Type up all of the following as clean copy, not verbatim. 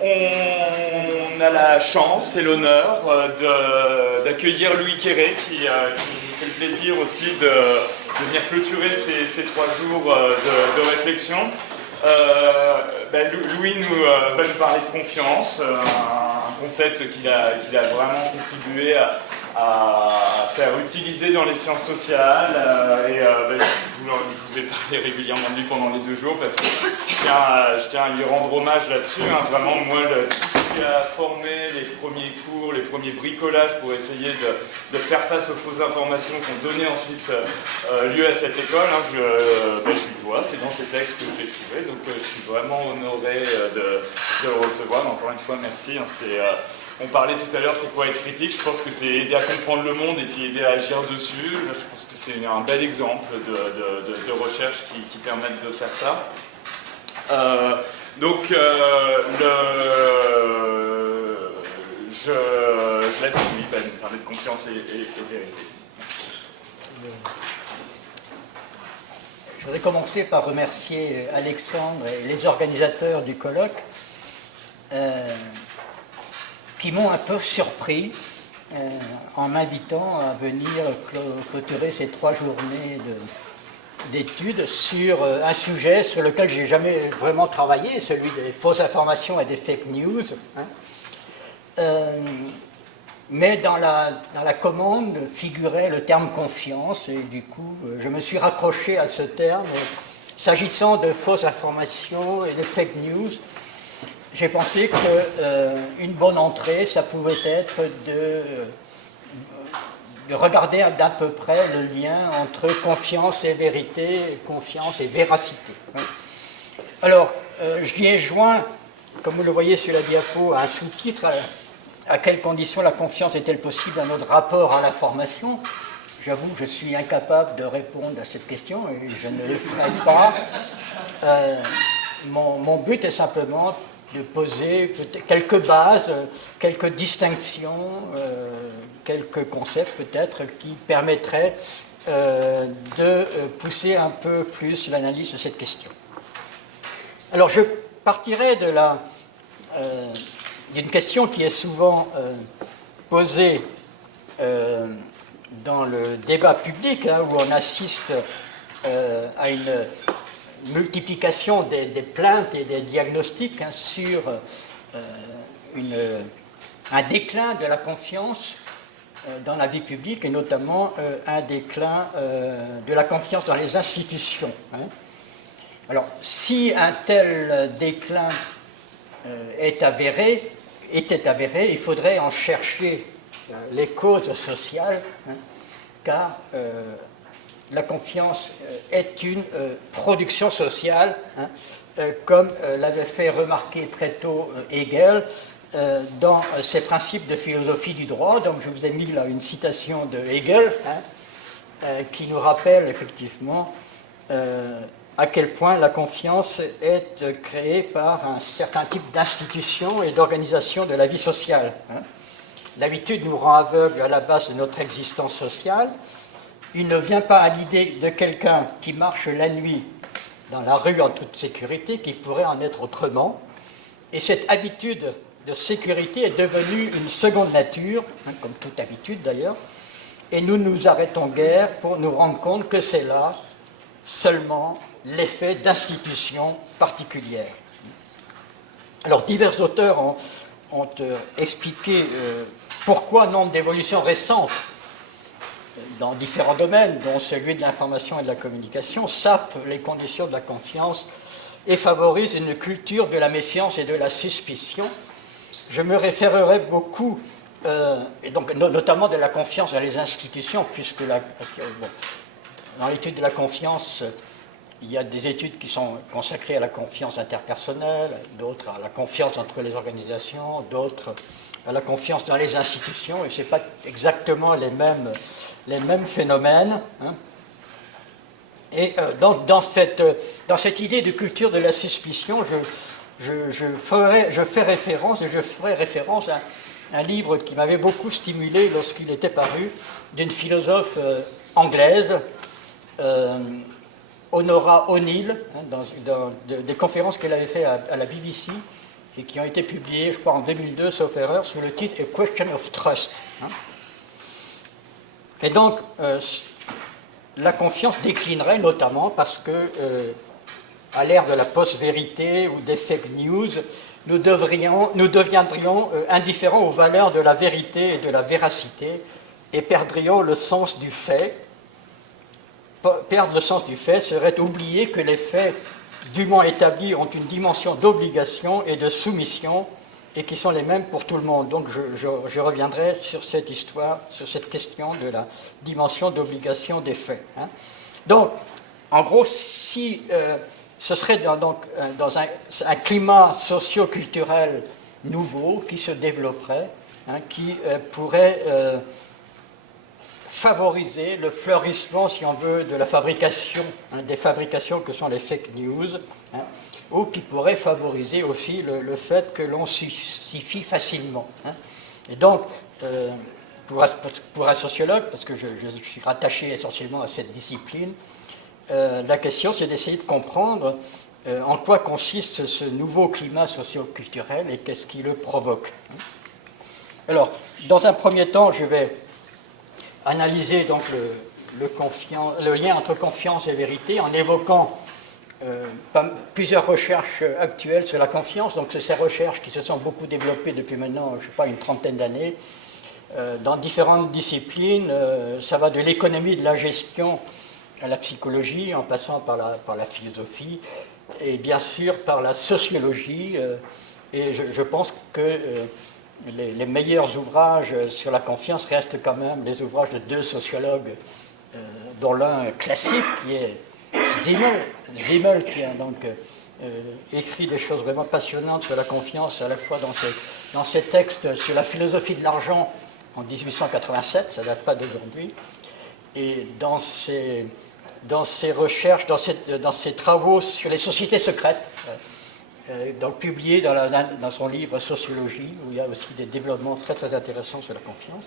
On a la chance et l'honneur d'accueillir Louis Quéré qui nous fait le plaisir aussi de venir clôturer ces 3 jours de réflexion. Louis va nous parler de confiance, un concept qu'il a vraiment contribué à faire utiliser dans les sciences sociales. Je vous ai parlé régulièrement de lui pendant les 2 jours parce que je tiens à lui rendre hommage là-dessus. Vraiment, moi, tout ce qui a formé les premiers cours, les premiers bricolages pour essayer de faire face aux fausses informations qui ont donné ensuite lieu à cette école, je le vois, c'est dans ces textes que j'ai trouvé, donc je suis vraiment honoré de le recevoir. Encore une fois, merci. On parlait tout à l'heure, c'est quoi être critique? Je pense que c'est aider à comprendre le monde et puis aider à agir dessus. Je pense que c'est un bel exemple de recherche qui permettent de faire ça. Je laisse Louis nous parler de confiance et vérité. Merci. Je voudrais commencer par remercier Alexandre et les organisateurs du colloque qui m'ont un peu surpris en m'invitant à venir clôturer ces 3 journées d'études sur un sujet sur lequel je n'ai jamais vraiment travaillé, celui des fausses informations et des fake news. Mais dans la commande figurait le terme confiance, et du coup, je me suis raccroché à ce terme. S'agissant de fausses informations et de fake news, j'ai pensé qu'une bonne entrée, ça pouvait être de regarder d'à peu près le lien entre confiance et vérité, confiance et véracité. Alors, j'y ai joint, comme vous le voyez sur la diapo, un sous-titre. À quelles conditions la confiance est-elle possible dans notre rapport à l'information? J'avoue que je suis incapable de répondre à cette question et je ne le ferai pas. Mon but est simplement de poser quelques bases, quelques distinctions, quelques concepts peut-être qui permettraient de pousser un peu plus l'analyse de cette question. Alors je partirai d'une question qui est souvent posée dans le débat public, où on assiste à une multiplication des plaintes et des diagnostics sur un déclin de la confiance dans la vie publique et notamment un déclin de la confiance dans les institutions. Alors, si un tel déclin était avéré, il faudrait en chercher les causes sociales, car la confiance est une production sociale, comme l'avait fait remarquer très tôt Hegel dans ses principes de philosophie du droit. Donc je vous ai mis là une citation de Hegel qui nous rappelle effectivement à quel point la confiance est créée par un certain type d'institution et d'organisation de la vie sociale. L'habitude nous rend aveugles à la base de notre existence sociale. Il ne vient pas à l'idée de quelqu'un qui marche la nuit dans la rue en toute sécurité qu'il pourrait en être autrement. Et cette habitude de sécurité est devenue une seconde nature, comme toute habitude d'ailleurs, et nous nous arrêtons guère pour nous rendre compte que c'est là seulement l'effet d'institutions particulières. Alors divers auteurs ont expliqué pourquoi nombre d'évolutions récentes dans différents domaines, dont celui de l'information et de la communication, sapent les conditions de la confiance et favorisent une culture de la méfiance et de la suspicion. Je me référerai beaucoup, et donc, notamment de la confiance dans les institutions, puisque dans l'étude de la confiance, il y a des études qui sont consacrées à la confiance interpersonnelle, d'autres à la confiance entre les organisations, d'autres à la confiance dans les institutions, et ce n'est pas exactement les mêmes phénomènes. Et dans cette idée de culture de la suspicion, je ferai référence à un livre qui m'avait beaucoup stimulé lorsqu'il était paru, d'une philosophe anglaise, Honora O'Neill, dans des conférences qu'elle avait faites à la BBC. et qui ont été publiés, je crois, en 2002, sauf erreur, sous le titre A Question of Trust. Et donc, la confiance déclinerait notamment parce que, à l'ère de la post-vérité ou des fake news, nous deviendrions indifférents aux valeurs de la vérité et de la véracité et perdrions le sens du fait. Perdre le sens du fait serait oublier que les faits dûment établis ont une dimension d'obligation et de soumission et qui sont les mêmes pour tout le monde. Donc je reviendrai sur cette histoire, sur cette question de la dimension d'obligation des faits. Donc, en gros, si ce serait dans un climat socio-culturel nouveau qui se développerait, qui pourrait favoriser le fleurissement, si on veut, de la fabrication, des fabrications que sont les fake news, ou qui pourrait favoriser aussi le fait que l'on s'y fie facilement. Et donc, pour un sociologue, parce que je suis rattaché essentiellement à cette discipline, la question c'est d'essayer de comprendre en quoi consiste ce nouveau climat socio-culturel et qu'est-ce qui le provoque. Alors, dans un premier temps, je vais analyser donc le lien entre confiance et vérité en évoquant plusieurs recherches actuelles sur la confiance. Donc, c'est ces recherches qui se sont beaucoup développées depuis maintenant, je ne sais pas, une trentaine d'années, dans différentes disciplines. Ça va de l'économie de la gestion à la psychologie, en passant par la philosophie, et bien sûr par la sociologie. Et je pense que les meilleurs ouvrages sur la confiance restent quand même les ouvrages de deux sociologues, dont l'un classique qui est Simmel, qui a donc écrit des choses vraiment passionnantes sur la confiance, à la fois dans ses textes sur la philosophie de l'argent en 1887, ça ne date pas d'aujourd'hui, et dans ses recherches, dans ses travaux sur les sociétés secrètes, donc publié dans son livre Sociologie, où il y a aussi des développements très très intéressants sur la confiance.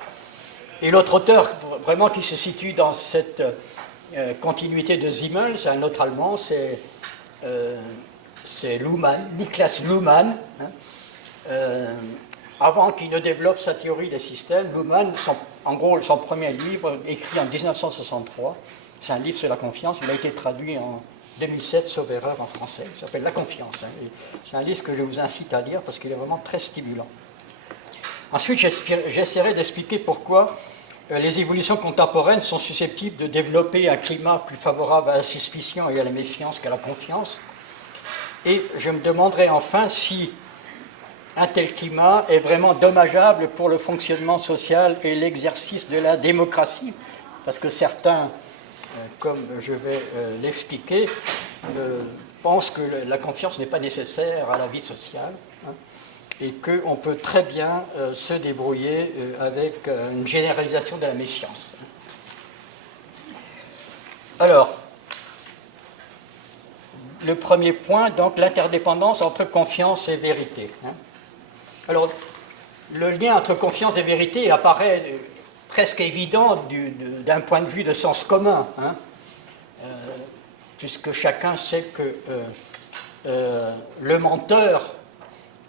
Et l'autre auteur vraiment qui se situe dans cette continuité de Simmel, c'est un autre Allemand, c'est Luhmann, Niklas Luhmann. Avant qu'il ne développe sa théorie des systèmes, Luhmann, en gros son premier livre, écrit en 1963, c'est un livre sur la confiance, il a été traduit en 2007, sauf erreur, en français. Il s'appelle La confiance. C'est un livre que je vous incite à lire parce qu'il est vraiment très stimulant. Ensuite, j'essaierai d'expliquer pourquoi les évolutions contemporaines sont susceptibles de développer un climat plus favorable à la suspicion et à la méfiance qu'à la confiance. Et je me demanderai enfin si un tel climat est vraiment dommageable pour le fonctionnement social et l'exercice de la démocratie, parce que certains, comme je vais l'expliquer, pensent que la confiance n'est pas nécessaire à la vie sociale, et qu'on peut très bien se débrouiller avec une généralisation de la méfiance. Alors, le premier point, donc l'interdépendance entre confiance et vérité. Alors, le lien entre confiance et vérité apparaît presque évident d'un point de vue de sens commun, puisque chacun sait que le menteur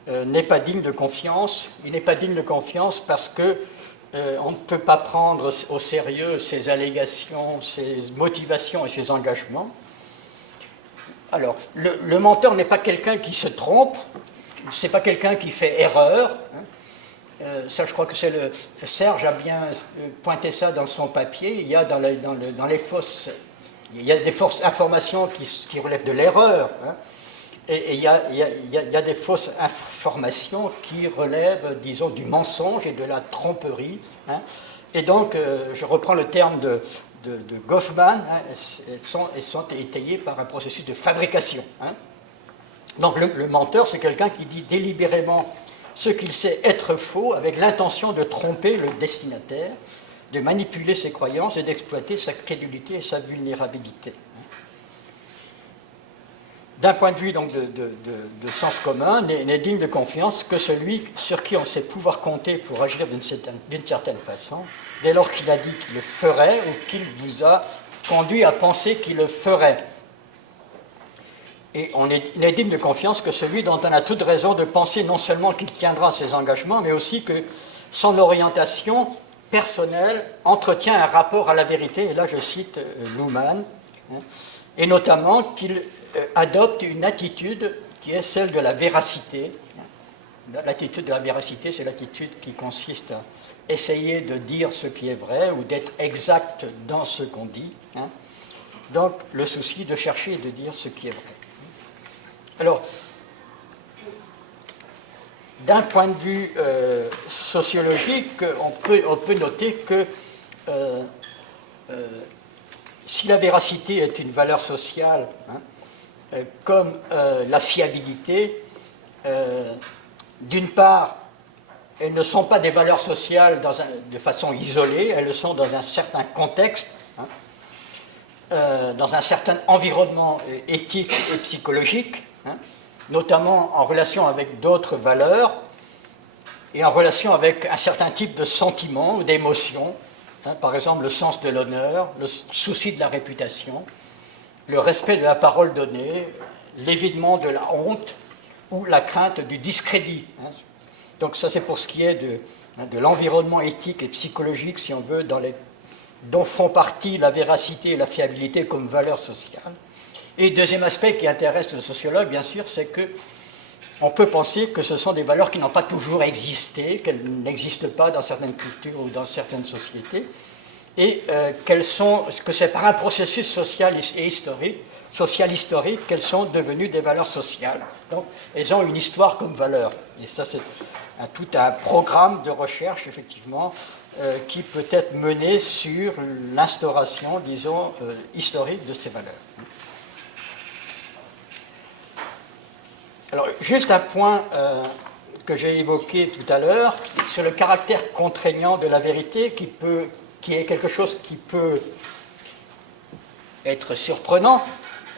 n'est pas digne de confiance. Il n'est pas digne de confiance parce qu'on ne peut pas prendre au sérieux ses allégations, ses motivations et ses engagements. Alors, le menteur n'est pas quelqu'un qui se trompe, c'est pas quelqu'un qui fait erreur. Ça, je crois que Serge a bien pointé ça dans son papier. Il y a dans les fausses, il y a des fausses informations qui relèvent de l'erreur, et il y a des fausses informations qui relèvent, disons, du mensonge et de la tromperie. Et donc, je reprends le terme de Goffman, elles sont étayées par un processus de fabrication. Donc, le menteur, c'est quelqu'un qui dit délibérément ce qu'il sait être faux avec l'intention de tromper le destinataire, de manipuler ses croyances et d'exploiter sa crédulité et sa vulnérabilité. D'un point de vue donc, de sens commun, n'est digne de confiance que celui sur qui on sait pouvoir compter pour agir d'une certaine façon, dès lors qu'il a dit qu'il le ferait ou qu'il vous a conduit à penser qu'il le ferait. Et il n'est digne de confiance que celui dont on a toute raison de penser non seulement qu'il tiendra ses engagements, mais aussi que son orientation personnelle entretient un rapport à la vérité, et là je cite Luhmann, et notamment qu'il adopte une attitude qui est celle de la véracité. L'attitude de la véracité, c'est l'attitude qui consiste à essayer de dire ce qui est vrai ou d'être exact dans ce qu'on dit. Donc le souci de chercher et de dire ce qui est vrai. Alors, d'un point de vue sociologique, on peut noter que si la véracité est une valeur sociale, comme la fiabilité, d'une part, elles ne sont pas des valeurs sociales de façon isolée, elles le sont dans un certain contexte, dans un certain environnement éthique et psychologique, notamment en relation avec d'autres valeurs et en relation avec un certain type de sentiments ou d'émotions, par exemple le sens de l'honneur, le souci de la réputation, le respect de la parole donnée, l'évitement de la honte ou la crainte du discrédit. Donc ça c'est pour ce qui est de l'environnement éthique et psychologique, si on veut, dont font partie la véracité et la fiabilité comme valeurs sociales. Et deuxième aspect qui intéresse le sociologue, bien sûr, c'est qu'on peut penser que ce sont des valeurs qui n'ont pas toujours existé, qu'elles n'existent pas dans certaines cultures ou dans certaines sociétés, et que c'est par un processus social et historique, qu'elles sont devenues des valeurs sociales. Donc, elles ont une histoire comme valeur. Et ça, c'est tout un programme de recherche, effectivement, qui peut être mené sur l'instauration, disons, historique de ces valeurs. Alors, juste un point que j'ai évoqué tout à l'heure, sur le caractère contraignant de la vérité, qui est quelque chose qui peut être surprenant.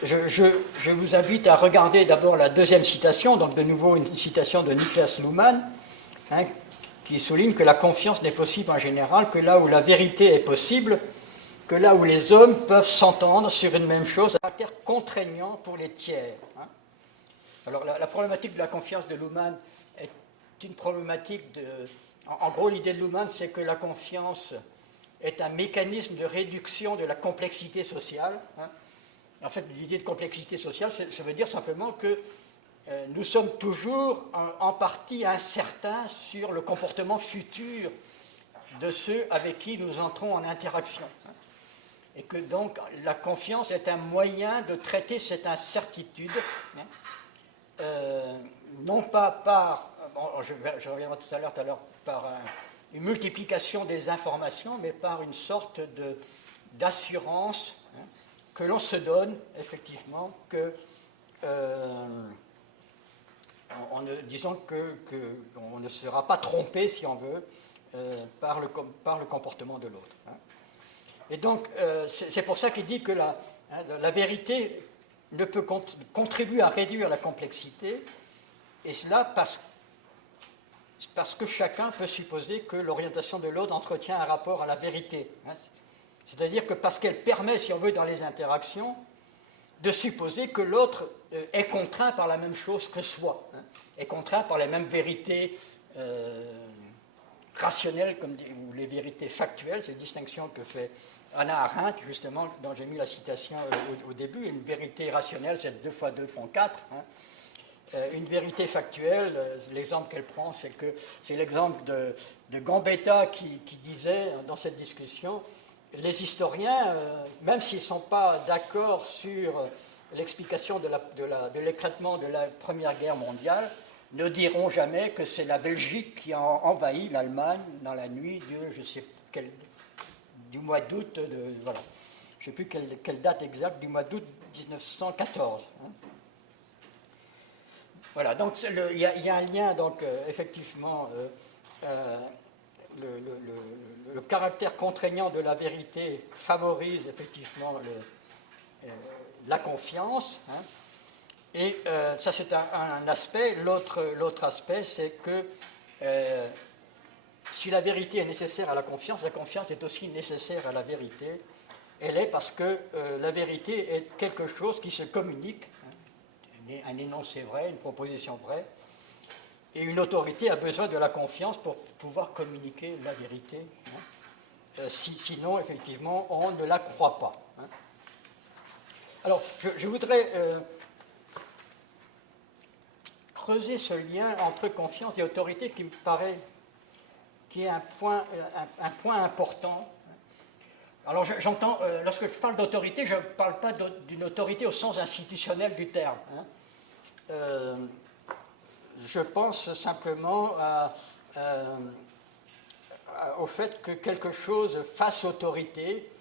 Je vous invite à regarder d'abord la deuxième citation, donc de nouveau une citation de Niklas Luhmann, qui souligne que la confiance n'est possible en général que là où la vérité est possible, que là où les hommes peuvent s'entendre sur une même chose, à caractère contraignant pour les tiers. Alors la problématique de la confiance de Luhmann est une problématique de... En gros, l'idée de Luhmann, c'est que la confiance est un mécanisme de réduction de la complexité sociale. En fait, l'idée de complexité sociale, ça veut dire simplement que nous sommes toujours en partie incertains sur le comportement futur de ceux avec qui nous entrons en interaction. Et que donc la confiance est un moyen de traiter cette incertitude, non pas par, je reviendrai tout à l'heure, par une multiplication des informations, mais par une sorte d'assurance que l'on se donne, effectivement, que disons qu'on ne sera pas trompé, si on veut, par le comportement de l'autre. Et donc, c'est pour ça qu'il dit que la vérité ne peut contribuer à réduire la complexité, et cela parce que chacun peut supposer que l'orientation de l'autre entretient un rapport à la vérité. C'est-à-dire que parce qu'elle permet, si on veut, dans les interactions, de supposer que l'autre est contraint par la même chose que soi, est contraint par les mêmes vérités rationnelles ou les vérités factuelles, c'est une distinction que fait Hannah Arendt, justement, dont j'ai mis la citation au début. Une vérité rationnelle, c'est 2 fois 2 font 4. Une vérité factuelle, l'exemple qu'elle prend, c'est l'exemple de Gambetta qui disait dans cette discussion, les historiens, même s'ils ne sont pas d'accord sur l'explication de l'éclatement de la Première Guerre mondiale, ne diront jamais que c'est la Belgique qui a envahi l'Allemagne dans la nuit du mois d'août, voilà. Je ne sais plus quelle date exacte, du mois d'août 1914. Voilà, donc il y a un lien, donc, effectivement, le caractère contraignant de la vérité favorise effectivement la confiance, et ça c'est un aspect. L'autre aspect, c'est que si la vérité est nécessaire à la confiance est aussi nécessaire à la vérité. Elle est parce que la vérité est quelque chose qui se communique, un énoncé vrai, une proposition vraie. Et une autorité a besoin de la confiance pour pouvoir communiquer la vérité. Sinon, effectivement, on ne la croit pas. Alors, je voudrais creuser ce lien entre confiance et autorité qui me paraît qui est un point important. Alors j'entends, lorsque je parle d'autorité, je ne parle pas d'une autorité au sens institutionnel du terme. Je pense simplement au fait que quelque chose fasse autorité,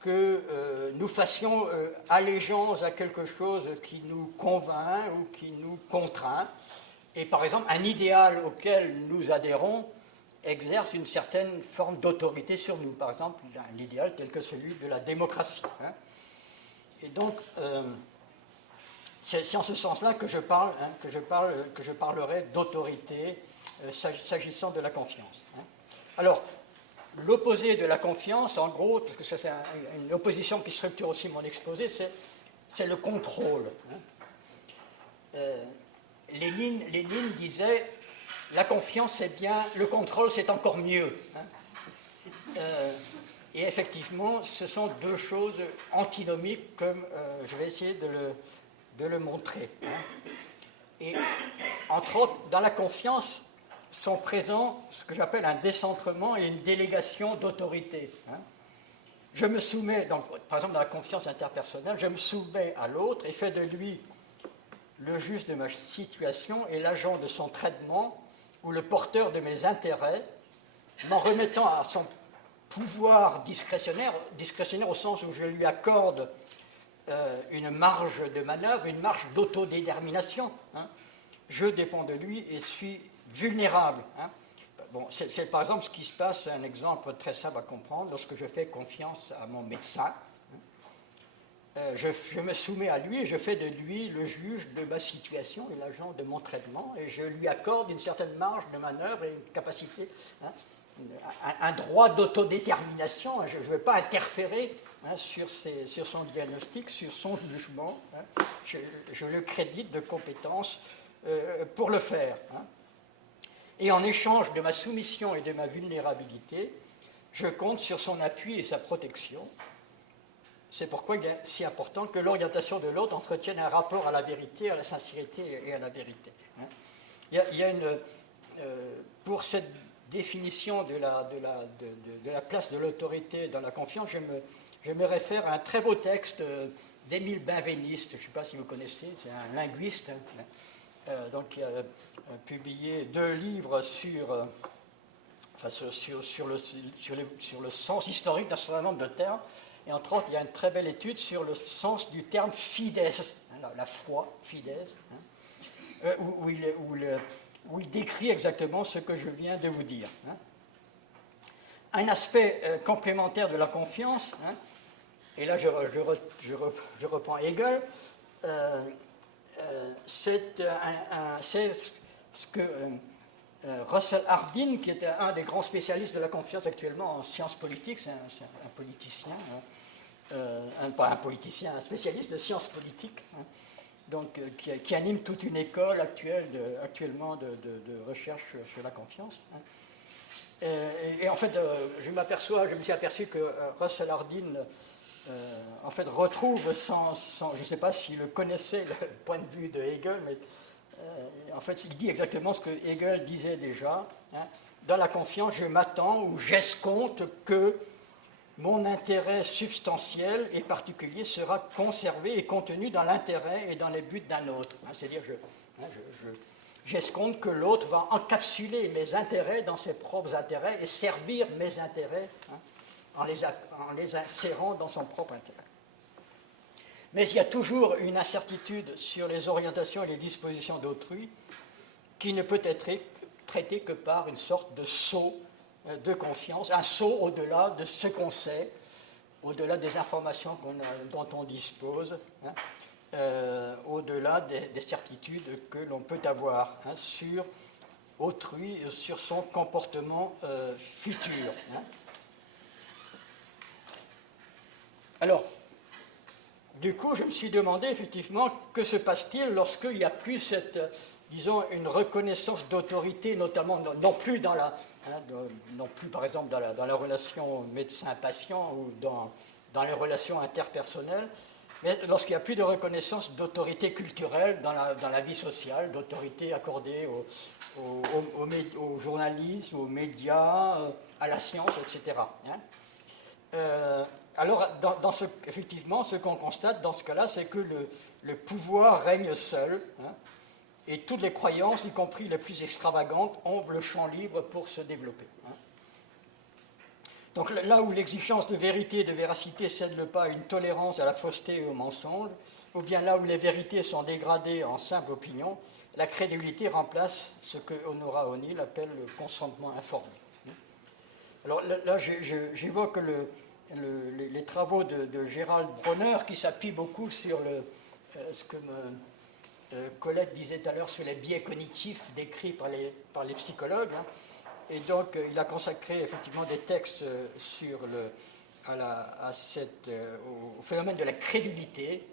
que nous fassions allégeance à quelque chose qui nous convainc ou qui nous contraint. Et par exemple, un idéal auquel nous adhérons exerce une certaine forme d'autorité sur nous. Par exemple, un idéal tel que celui de la démocratie. Et donc, c'est en ce sens-là que je parlerai d'autorité s'agissant de la confiance. Alors, l'opposé de la confiance, en gros, parce que c'est une opposition qui structure aussi mon exposé, c'est le contrôle. Lénine disait la confiance c'est bien, le contrôle c'est encore mieux. Et effectivement, ce sont deux choses antinomiques, comme je vais essayer de le montrer. Et entre autres, dans la confiance sont présents ce que j'appelle un décentrement et une délégation d'autorité. Je me soumets, donc, par exemple dans la confiance interpersonnelle, je me soumets à l'autre et fais de lui le juge de ma situation et l'agent de son traitement ou le porteur de mes intérêts, m'en remettant à son pouvoir discrétionnaire au sens où je lui accorde une marge de manœuvre, une marge d'autodétermination. Je dépends de lui et suis vulnérable. Bon, c'est par exemple ce qui se passe, un exemple très simple à comprendre, lorsque je fais confiance à mon médecin. Je me soumets à lui et je fais de lui le juge de ma situation et l'agent de mon traitement, et je lui accorde une certaine marge de manœuvre et une capacité, un droit d'autodétermination. Je ne veux pas interférer sur son diagnostic, sur son jugement. Je le crédite de compétences pour le faire. Et en échange de ma soumission et de ma vulnérabilité, je compte sur son appui et sa protection. C'est pourquoi il est si important que l'orientation de l'autre entretienne un rapport à la vérité, à la sincérité et à la vérité. Il y a pour cette définition de la place de l'autorité dans la confiance, je me réfère à un très beau texte d'Émile Benveniste, je ne sais pas si vous connaissez, c'est un linguiste, donc qui a publié 2 livres sur le sens historique d'un certain nombre de termes. Et entre autres, il y a une très belle étude sur le sens du terme fides, la foi, fides, où il décrit exactement ce que je viens de vous dire. Un aspect complémentaire de la confiance, et là je reprends Hegel, c'est ce que Russell Hardin, qui était un des grands spécialistes de la confiance actuellement en sciences politiques, c'est un politicien, pas un politicien, un spécialiste de sciences politiques, donc, qui anime toute une école actuellement de recherche sur la confiance. Et en fait, je me suis aperçu que Russell Hardin en fait, retrouve je ne sais pas s'il le connaissait, le point de vue de Hegel, mais en fait, il dit exactement ce que Hegel disait déjà. Dans la confiance, je m'attends ou j'escompte que mon intérêt substantiel et particulier sera conservé et contenu dans l'intérêt et dans les buts d'un autre. C'est-à-dire, j'escompte que l'autre va encapsuler mes intérêts dans ses propres intérêts et servir mes intérêts en les insérant dans son propre intérêt. Mais il y a toujours une incertitude sur les orientations et les dispositions d'autrui qui ne peut être traitée que par une sorte de saut de confiance, un saut au-delà de ce qu'on sait, au-delà des informations dont on dispose, au-delà des certitudes que l'on peut avoir sur autrui, sur son comportement futur. Alors, du coup, je me suis demandé effectivement que se passe-t-il lorsqu'il n'y a plus cette, disons, une reconnaissance d'autorité, notamment non plus dans la, non plus par exemple dans la relation médecin-patient ou dans les relations interpersonnelles, mais lorsqu'il n'y a plus de reconnaissance d'autorité culturelle dans la vie sociale, d'autorité accordée au journalisme, aux médias, à la science, etc. Alors, effectivement, ce qu'on constate dans ce cas-là, c'est que le pouvoir règne seul, et toutes les croyances, y compris les plus extravagantes, ont le champ libre pour se développer. Donc là où l'exigence de vérité et de véracité cède le pas à une tolérance à la fausseté et au mensonge, ou bien là où les vérités sont dégradées en simple opinion, la crédulité remplace ce que Honora O'Neill appelle le consentement informé. Alors là j'évoque les travaux de Gérald Bronner qui s'appuient beaucoup sur ce que Colette disait tout à l'heure sur les biais cognitifs décrits par les psychologues. Et donc il a consacré effectivement des textes sur au phénomène de la crédulité.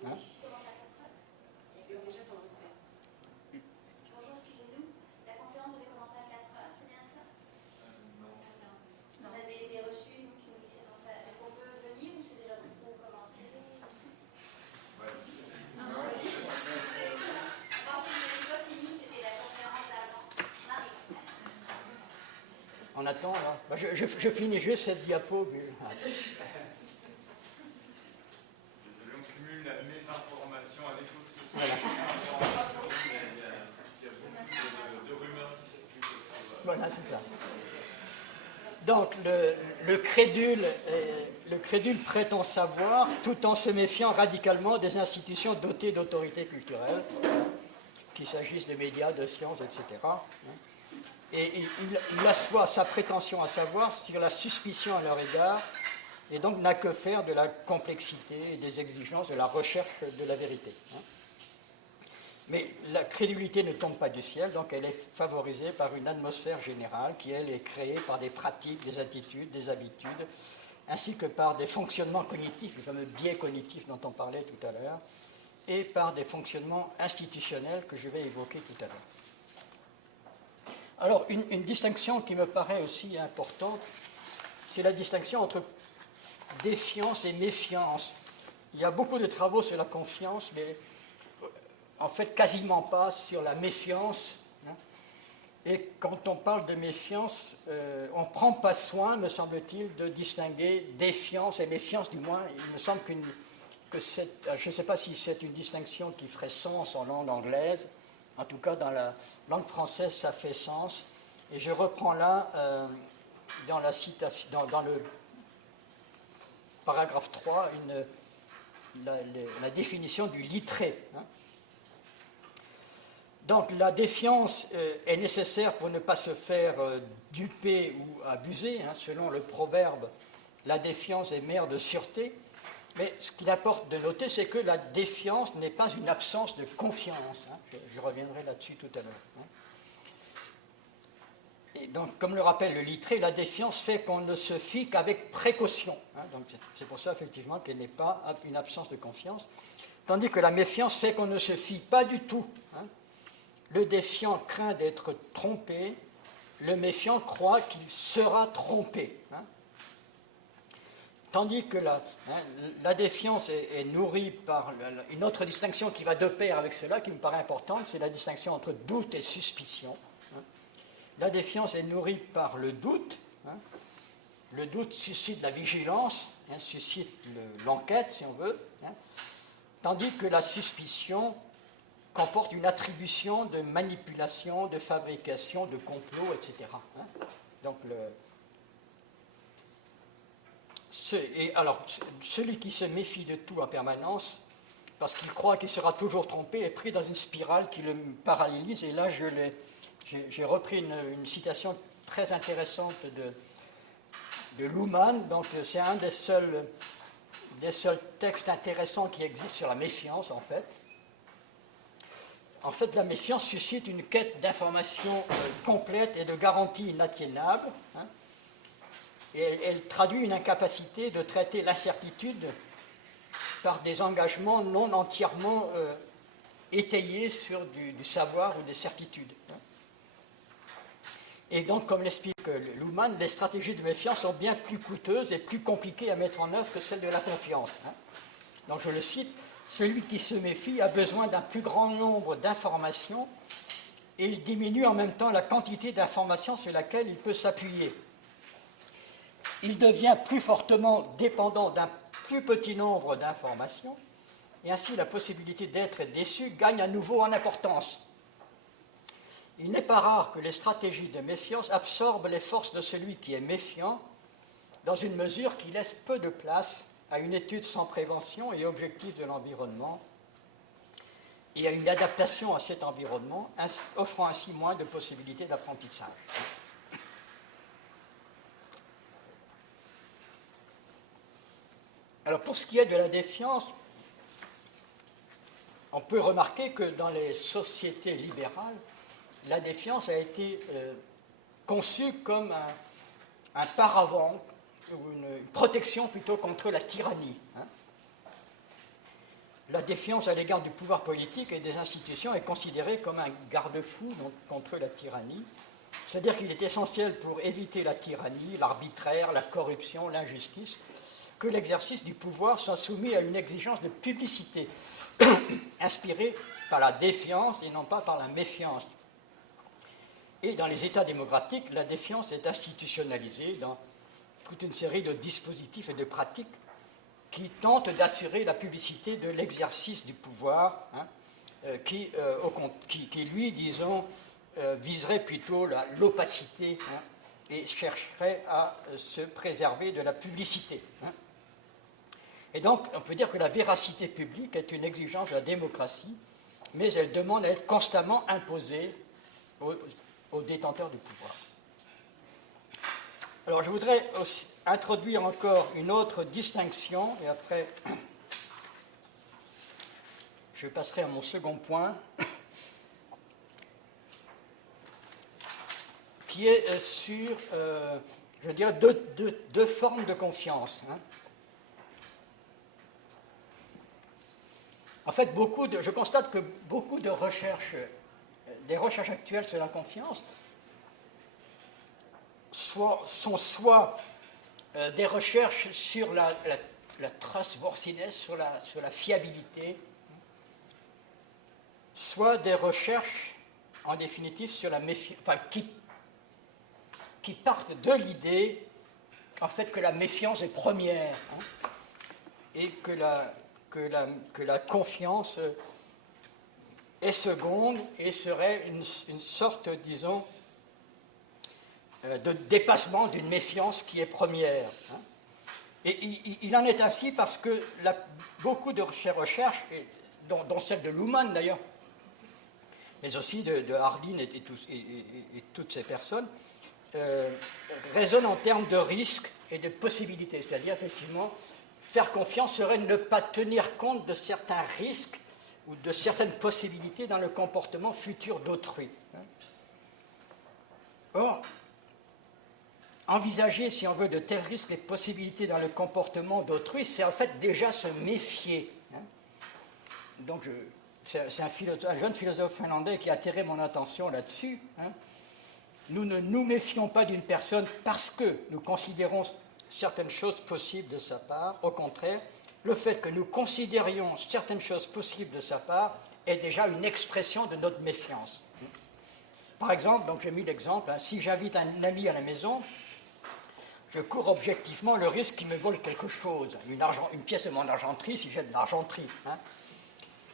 On attend, là. Bah, je finis juste cette diapo. Mais... Désolé, on cumule mes informations à défaut de ce soit. Voilà. Il y a beaucoup de rumeurs qui circulent. Voilà, c'est ça. Donc, le crédule prétend savoir tout en se méfiant radicalement des institutions dotées d'autorité culturelle, qu'il s'agisse de médias, de sciences, etc. Et il assoit sa prétention à savoir sur la suspicion à leur égard, et donc n'a que faire de la complexité et des exigences de la recherche de la vérité. Mais la crédulité ne tombe pas du ciel, donc elle est favorisée par une atmosphère générale qui, elle, est créée par des pratiques, des attitudes, des habitudes, ainsi que par des fonctionnements cognitifs, les fameux biais cognitifs dont on parlait tout à l'heure, et par des fonctionnements institutionnels que je vais évoquer tout à l'heure. Alors, une distinction qui me paraît aussi importante, c'est la distinction entre défiance et méfiance. Il y a beaucoup de travaux sur la confiance, mais en fait quasiment pas sur la méfiance. Et quand on parle de méfiance, on ne prend pas soin, me semble-t-il, de distinguer défiance et méfiance, du moins. Il me semble que je ne sais pas si c'est une distinction qui ferait sens en langue anglaise. En tout cas, dans la langue française, ça fait sens. Et je reprends là, dans le paragraphe 3, la définition du littré. Donc, la défiance est nécessaire pour ne pas se faire duper ou abuser. Selon le proverbe, la défiance est mère de sûreté. Mais ce qu'il importe de noter, c'est que la défiance n'est pas une absence de confiance. Je reviendrai là-dessus tout à l'heure. Et donc, comme le rappelle le littré, la défiance fait qu'on ne se fie qu'avec précaution. Donc, c'est pour ça, effectivement, qu'elle n'est pas une absence de confiance. Tandis que la méfiance fait qu'on ne se fie pas du tout. Le défiant craint d'être trompé, le méfiant croit qu'il sera trompé. Tandis que la défiance est nourrie par une autre distinction qui va de pair avec cela, qui me paraît importante, c'est la distinction entre doute et suspicion. La défiance est nourrie par le doute. Le doute suscite la vigilance, suscite l'enquête, si on veut. Tandis que la suspicion comporte une attribution de manipulation, de fabrication, de complot, etc. Donc, celui qui se méfie de tout en permanence, parce qu'il croit qu'il sera toujours trompé, est pris dans une spirale qui le paralyse. Et là, j'ai repris une citation très intéressante de Luhmann. Donc, c'est un des seuls textes intéressants qui existent sur la méfiance, en fait. En fait, la méfiance suscite une quête d'informations complète et de garanties inaliénables. Et elle traduit une incapacité de traiter l'incertitude par des engagements non entièrement étayés sur du savoir ou des certitudes. Et donc, comme l'explique Luhmann, les stratégies de méfiance sont bien plus coûteuses et plus compliquées à mettre en œuvre que celles de la confiance. Donc, je le cite, « Celui qui se méfie a besoin d'un plus grand nombre d'informations et il diminue en même temps la quantité d'informations sur laquelle il peut s'appuyer. Il devient plus fortement dépendant d'un plus petit nombre d'informations et ainsi la possibilité d'être déçu gagne à nouveau en importance. Il n'est pas rare que les stratégies de méfiance absorbent les forces de celui qui est méfiant dans une mesure qui laisse peu de place à une étude sans prévention et objectif de l'environnement et à une adaptation à cet environnement, offrant ainsi moins de possibilités d'apprentissage. » Alors pour ce qui est de la défiance, on peut remarquer que dans les sociétés libérales, la défiance a été conçue comme un paravent, ou une protection plutôt contre la tyrannie. La défiance à l'égard du pouvoir politique et des institutions est considérée comme un garde-fou contre la tyrannie. C'est-à-dire qu'il est essentiel pour éviter la tyrannie, l'arbitraire, la corruption, l'injustice, que l'exercice du pouvoir soit soumis à une exigence de publicité, inspirée par la défiance et non pas par la méfiance. Et dans les États démocratiques, la défiance est institutionnalisée dans toute une série de dispositifs et de pratiques qui tentent d'assurer la publicité de l'exercice du pouvoir, qui, lui, disons, viserait plutôt l'opacité et chercherait à se préserver de la publicité. Et donc, on peut dire que la véracité publique est une exigence de la démocratie, mais elle demande à être constamment imposée aux détenteurs du pouvoir. Alors, je voudrais aussi introduire encore une autre distinction, et après, je passerai à mon second point, qui est sur, je veux dire, deux formes de confiance. En fait, je constate que beaucoup de recherches, des recherches actuelles sur la confiance, sont soit des recherches sur la trustworthiness, sur la fiabilité, soit des recherches, en définitive, sur la méfiance, enfin, qui partent de l'idée, en fait, que la méfiance est première, et que la confiance est seconde et serait une sorte, disons, de dépassement d'une méfiance qui est première. Et il en est ainsi parce que beaucoup de recherches, dont celle de Luhmann d'ailleurs, mais aussi de Hardin et toutes ces personnes, raisonnent en termes de risques et de possibilités. C'est-à-dire, effectivement, faire confiance serait ne pas tenir compte de certains risques ou de certaines possibilités dans le comportement futur d'autrui. Or, envisager, si on veut, de tels risques et possibilités dans le comportement d'autrui, c'est en fait déjà se méfier. Donc, c'est un jeune philosophe finlandais qui a attiré mon attention là-dessus. Nous ne nous méfions pas d'une personne parce que nous considérons certaines choses possibles de sa part. Au contraire, le fait que nous considérions certaines choses possibles de sa part est déjà une expression de notre méfiance. Par exemple, donc j'ai mis l'exemple, si j'invite un ami à la maison, je cours objectivement le risque qu'il me vole quelque chose, une pièce de mon argenterie si j'ai de l'argenterie.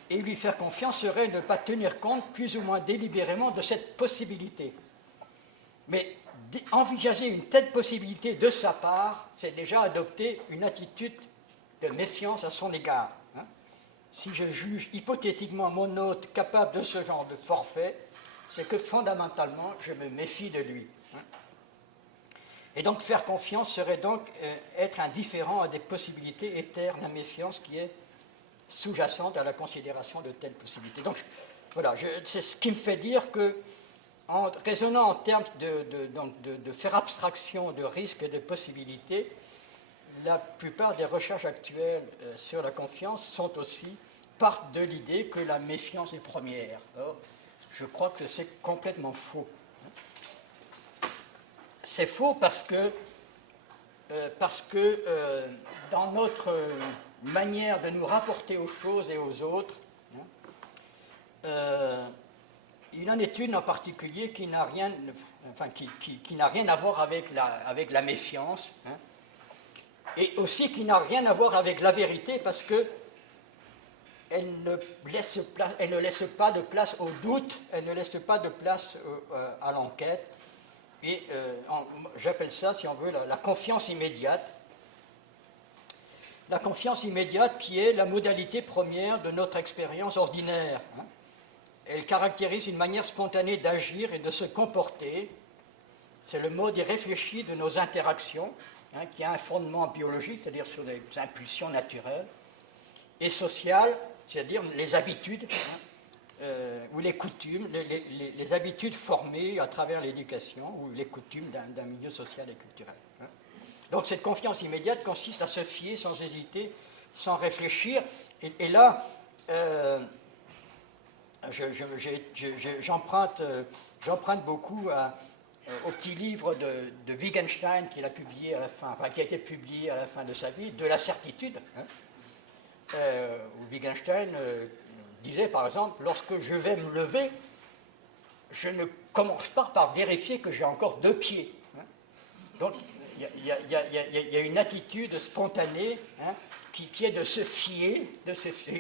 Et lui faire confiance serait ne pas tenir compte plus ou moins délibérément de cette possibilité. Mais envisager une telle possibilité de sa part, c'est déjà adopter une attitude de méfiance à son égard. Si je juge hypothétiquement mon hôte capable de ce genre de forfait, c'est que fondamentalement, je me méfie de lui. Et donc, faire confiance serait donc être indifférent à des possibilités et taire la méfiance qui est sous-jacente à la considération de telles possibilités. Donc, voilà, c'est ce qui me fait dire que, en raisonnant en termes de faire abstraction de risques et de possibilités, la plupart des recherches actuelles sur la confiance partent de l'idée que la méfiance est première. Or, je crois que c'est complètement faux. C'est faux parce que dans notre manière de nous rapporter aux choses et aux autres, il en est une en particulier qui n'a rien, qui n'a rien à voir avec la méfiance, et aussi qui n'a rien à voir avec la vérité, parce que elle ne laisse pas de place au doute, elle ne laisse pas de place à l'enquête. Et j'appelle ça, si on veut, la confiance immédiate. La confiance immédiate qui est la modalité première de notre expérience ordinaire. Elle caractérise une manière spontanée d'agir et de se comporter. C'est le mode irréfléchi de nos interactions, qui a un fondement biologique, c'est-à-dire sur des impulsions naturelles, et sociales, c'est-à-dire les habitudes, ou les coutumes, les habitudes formées à travers l'éducation, ou les coutumes d'un milieu social et culturel. Donc cette confiance immédiate consiste à se fier sans hésiter, sans réfléchir. Et là, j'emprunte beaucoup au petit livre de Wittgenstein qu'il a publié à la fin, qui a été publié à la fin de sa vie, de la certitude. Où Wittgenstein disait par exemple, lorsque je vais me lever, je ne commence pas par vérifier que j'ai encore 2 pieds. Donc il y a une attitude spontanée qui est de se fier,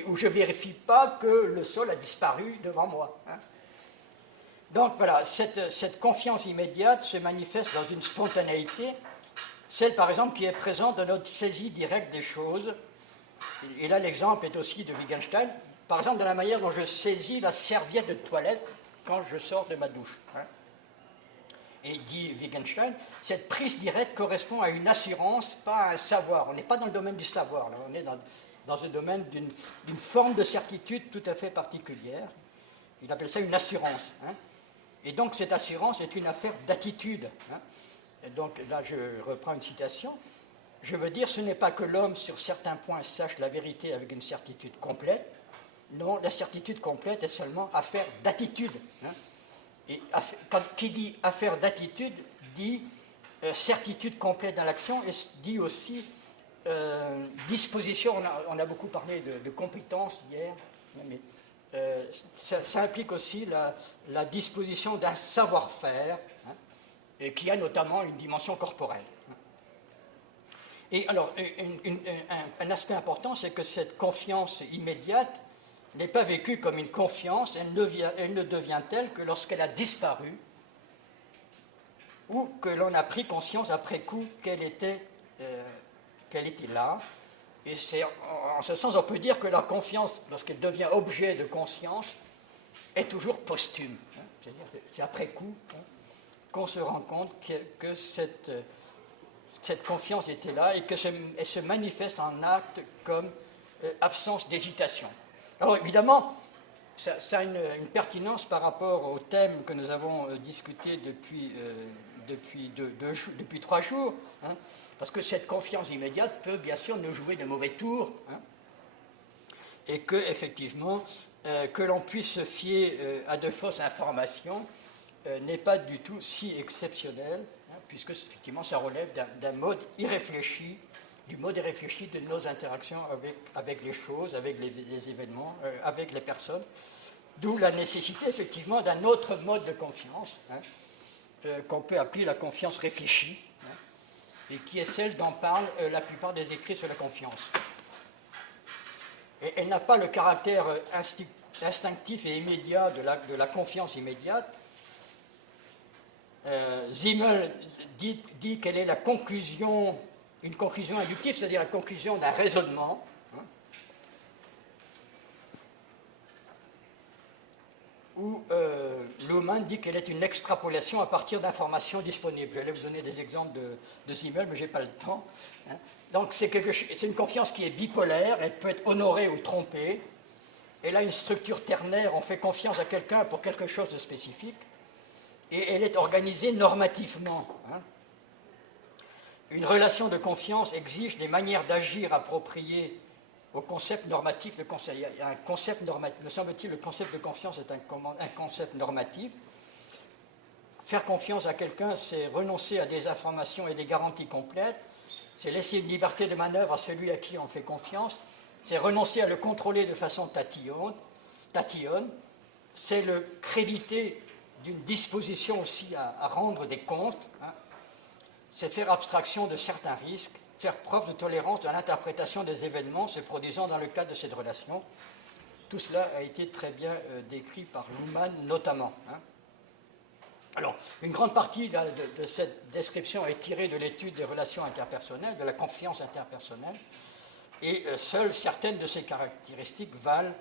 où je ne vérifie pas que le sol a disparu devant moi. Donc voilà, cette confiance immédiate se manifeste dans une spontanéité, celle par exemple qui est présente dans notre saisie directe des choses. Et là l'exemple est aussi de Wittgenstein, par exemple dans la manière dont je saisis la serviette de toilette quand je sors de ma douche. Et dit Wittgenstein, cette prise directe correspond à une assurance, pas à un savoir. On n'est pas dans le domaine du savoir, là. On est dans le domaine d'une forme de certitude tout à fait particulière. Il appelle ça une assurance. Et donc cette assurance est une affaire d'attitude. Et donc là je reprends une citation. Je veux dire, ce n'est pas que l'homme sur certains points sache la vérité avec une certitude complète. Non, la certitude complète est seulement affaire d'attitude. Et qui dit affaire d'attitude dit certitude complète dans l'action et dit aussi disposition. On a beaucoup parlé de compétences hier, mais ça implique aussi la disposition d'un savoir-faire et qui a notamment une dimension corporelle. Et alors, un aspect important, c'est que cette confiance immédiate n'est pas vécue comme une confiance, elle ne devient telle que lorsqu'elle a disparu ou que l'on a pris conscience après coup qu'elle était là. Et c'est en ce sens, on peut dire que la confiance, lorsqu'elle devient objet de conscience, est toujours posthume. C'est-à-dire, c'est après coup qu'on se rend compte que cette confiance était là et qu'elle se manifeste en acte comme absence d'hésitation. Alors évidemment, ça a une pertinence par rapport au thème que nous avons discuté depuis 3 jours, parce que cette confiance immédiate peut bien sûr nous jouer de mauvais tours, et que effectivement, que l'on puisse se fier à de fausses informations n'est pas du tout si exceptionnel, puisque effectivement ça relève d'un mode irréfléchi, du mode irréfléchi de nos interactions avec les choses, avec les événements, avec les personnes, d'où la nécessité effectivement d'un autre mode de confiance, qu'on peut appeler la confiance réfléchie, et qui est celle dont parlent la plupart des écrits sur la confiance. Et elle n'a pas le caractère instinctif et immédiat de la confiance immédiate. Simmel dit qu'elle est une conclusion inductive, c'est-à-dire la conclusion d'un raisonnement. Ou Luhmann dit qu'elle est une extrapolation à partir d'informations disponibles. J'allais vous donner des exemples de Simmel, mais je n'ai pas le temps. Donc c'est une confiance qui est bipolaire, elle peut être honorée ou trompée. Elle a une structure ternaire, on fait confiance à quelqu'un pour quelque chose de spécifique. Et elle est organisée normativement. Une relation de confiance exige des manières d'agir appropriées au concept normatif. Il y a un concept normatif. Me semble-t-il, le concept de confiance est un concept normatif. Faire confiance à quelqu'un, c'est renoncer à des informations et des garanties complètes. C'est laisser une liberté de manœuvre à celui à qui on fait confiance. C'est renoncer à le contrôler de façon tatillonne. C'est le créditer d'une disposition aussi à rendre des comptes. Hein. C'est faire abstraction de certains risques, faire preuve de tolérance dans l'interprétation des événements se produisant dans le cadre de cette relation. Tout cela a été très bien décrit par Luhmann notamment. Hein. Alors, une grande partie de cette description est tirée de l'étude des relations interpersonnelles, de la confiance interpersonnelle, et seules certaines de ces caractéristiques valent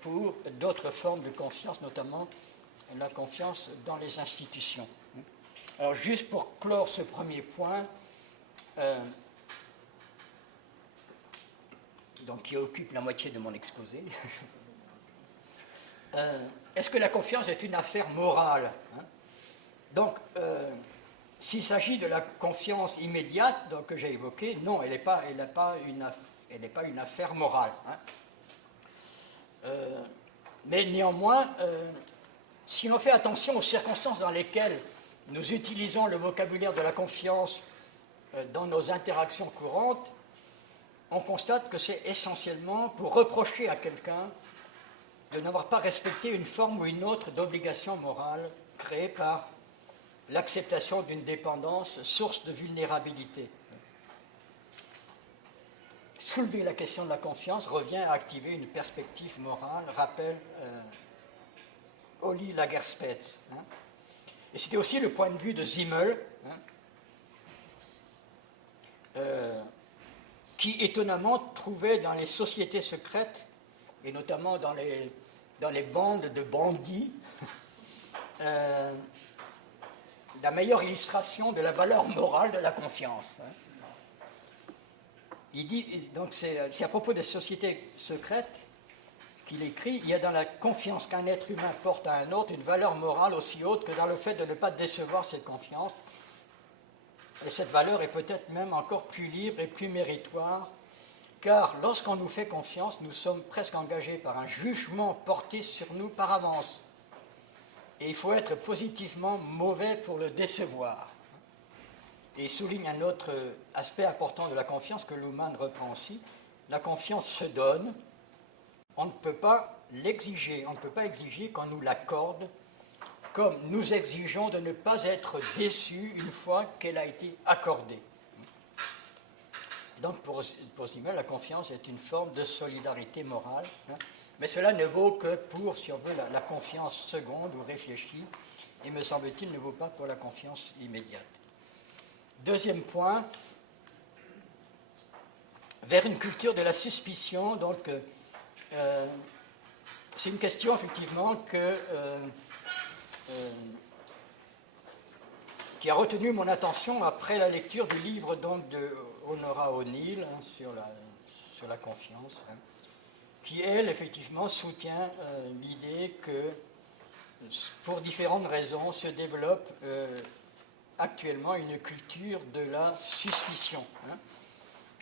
pour d'autres formes de confiance, notamment la confiance dans les institutions. Alors, juste pour clore ce premier point, donc qui occupe la moitié de mon exposé, est-ce que la confiance est une affaire morale, hein? Donc, s'il s'agit de la confiance immédiate donc, que j'ai évoquée, non, elle n'est pas une affaire morale. Hein. Mais néanmoins, si l'on fait attention aux circonstances dans lesquelles nous utilisons le vocabulaire de la confiance dans nos interactions courantes, on constate que c'est essentiellement pour reprocher à quelqu'un de n'avoir pas respecté une forme ou une autre d'obligation morale créée par l'acceptation d'une dépendance, source de vulnérabilité. Soulever la question de la confiance revient à activer une perspective morale, rappelle Olli Lagerspets. Hein. Et c'était aussi le point de vue de Simmel, hein, qui étonnamment trouvait dans les sociétés secrètes, et notamment dans les bandes de bandits, la meilleure illustration de la valeur morale de la confiance. Hein. Il dit, donc c'est à propos des sociétés secrètes qu'il écrit, il y a dans la confiance qu'un être humain porte à un autre une valeur morale aussi haute que dans le fait de ne pas décevoir cette confiance. Et cette valeur est peut-être même encore plus libre et plus méritoire, car lorsqu'on nous fait confiance, nous sommes presque engagés par un jugement porté sur nous par avance. Et il faut être positivement mauvais pour le décevoir. Et il souligne un autre aspect important de la confiance que Luhmann reprend aussi. La confiance se donne. On ne peut pas l'exiger. On ne peut pas exiger qu'on nous l'accorde, comme nous exigeons de ne pas être déçus une fois qu'elle a été accordée. Donc pour Simmel, la confiance est une forme de solidarité morale. Mais cela ne vaut que pour, si on veut, la confiance seconde ou réfléchie, et me semble-t-il ne vaut pas pour la confiance immédiate. Deuxième point, vers une culture de la suspicion, donc c'est une question effectivement qui a retenu mon attention après la lecture du livre donc, de Honora O'Neill hein, sur la confiance. Hein, qui, elle, effectivement, soutient l'idée que, pour différentes raisons, se développe actuellement une culture de la suspicion. Hein.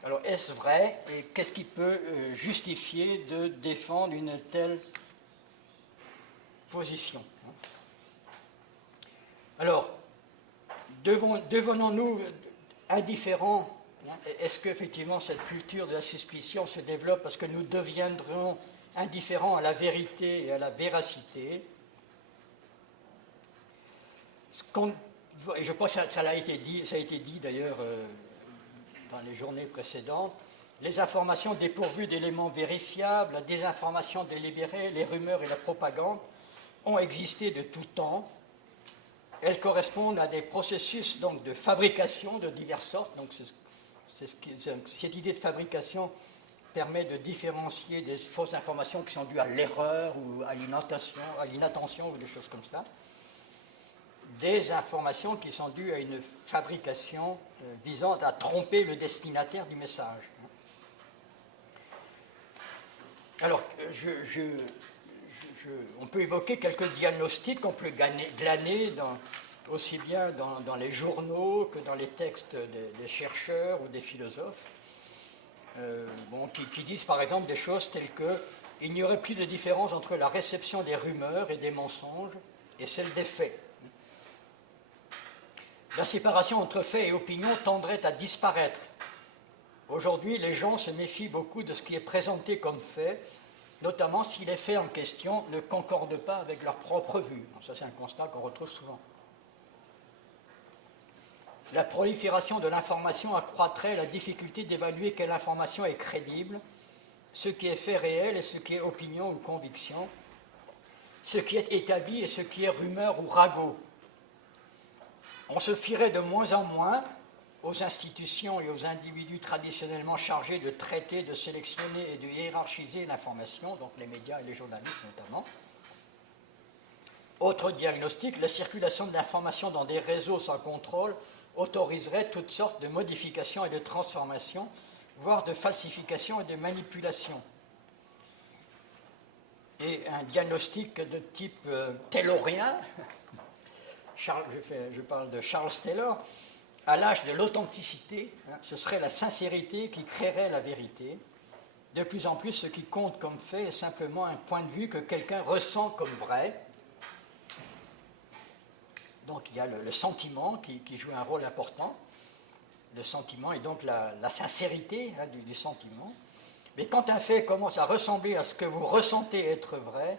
Alors, est-ce vrai et qu'est-ce qui peut justifier de défendre une telle position hein. Alors, devenons-nous indifférents? Est-ce qu'effectivement cette culture de la suspicion se développe parce que nous deviendrons indifférents à la vérité et à la véracité? Je pense que ça a été dit d'ailleurs dans les journées précédentes. Les informations dépourvues d'éléments vérifiables, la désinformation délibérée, les rumeurs et la propagande ont existé de tout temps. Elles correspondent à des processus donc, de fabrication de diverses sortes. Donc, cette idée de fabrication permet de différencier des fausses informations qui sont dues à l'erreur ou à l'inattention ou des choses comme ça, des informations qui sont dues à une fabrication visant à tromper le destinataire du message. Alors, on peut évoquer quelques diagnostics qu'on peut glaner aussi bien dans les journaux que dans les textes des chercheurs ou des philosophes, qui disent par exemple des choses telles que il n'y aurait plus de différence entre la réception des rumeurs et des mensonges et celle des faits. La séparation entre faits et opinion tendrait à disparaître. Aujourd'hui, les gens se méfient beaucoup de ce qui est présenté comme fait, notamment si les faits en question ne concordent pas avec leur propre vue. Ça, c'est un constat qu'on retrouve souvent. La prolifération de l'information accroîtrait la difficulté d'évaluer quelle information est crédible, ce qui est fait réel et ce qui est opinion ou conviction, ce qui est établi et ce qui est rumeur ou ragot. On se fierait de moins en moins aux institutions et aux individus traditionnellement chargés de traiter, de sélectionner et de hiérarchiser l'information, donc les médias et les journalistes notamment. Autre diagnostic, la circulation de l'information dans des réseaux sans contrôle autoriserait toutes sortes de modifications et de transformations, voire de falsifications et de manipulations. Et un diagnostic de type taylorien, je parle de Charles Taylor, à l'âge de l'authenticité, ce serait la sincérité qui créerait la vérité. De plus en plus, ce qui compte comme fait est simplement un point de vue que quelqu'un ressent comme vrai. Donc il y a le sentiment qui joue un rôle important, le sentiment et donc la sincérité du sentiment. Mais quand un fait commence à ressembler à ce que vous ressentez être vrai,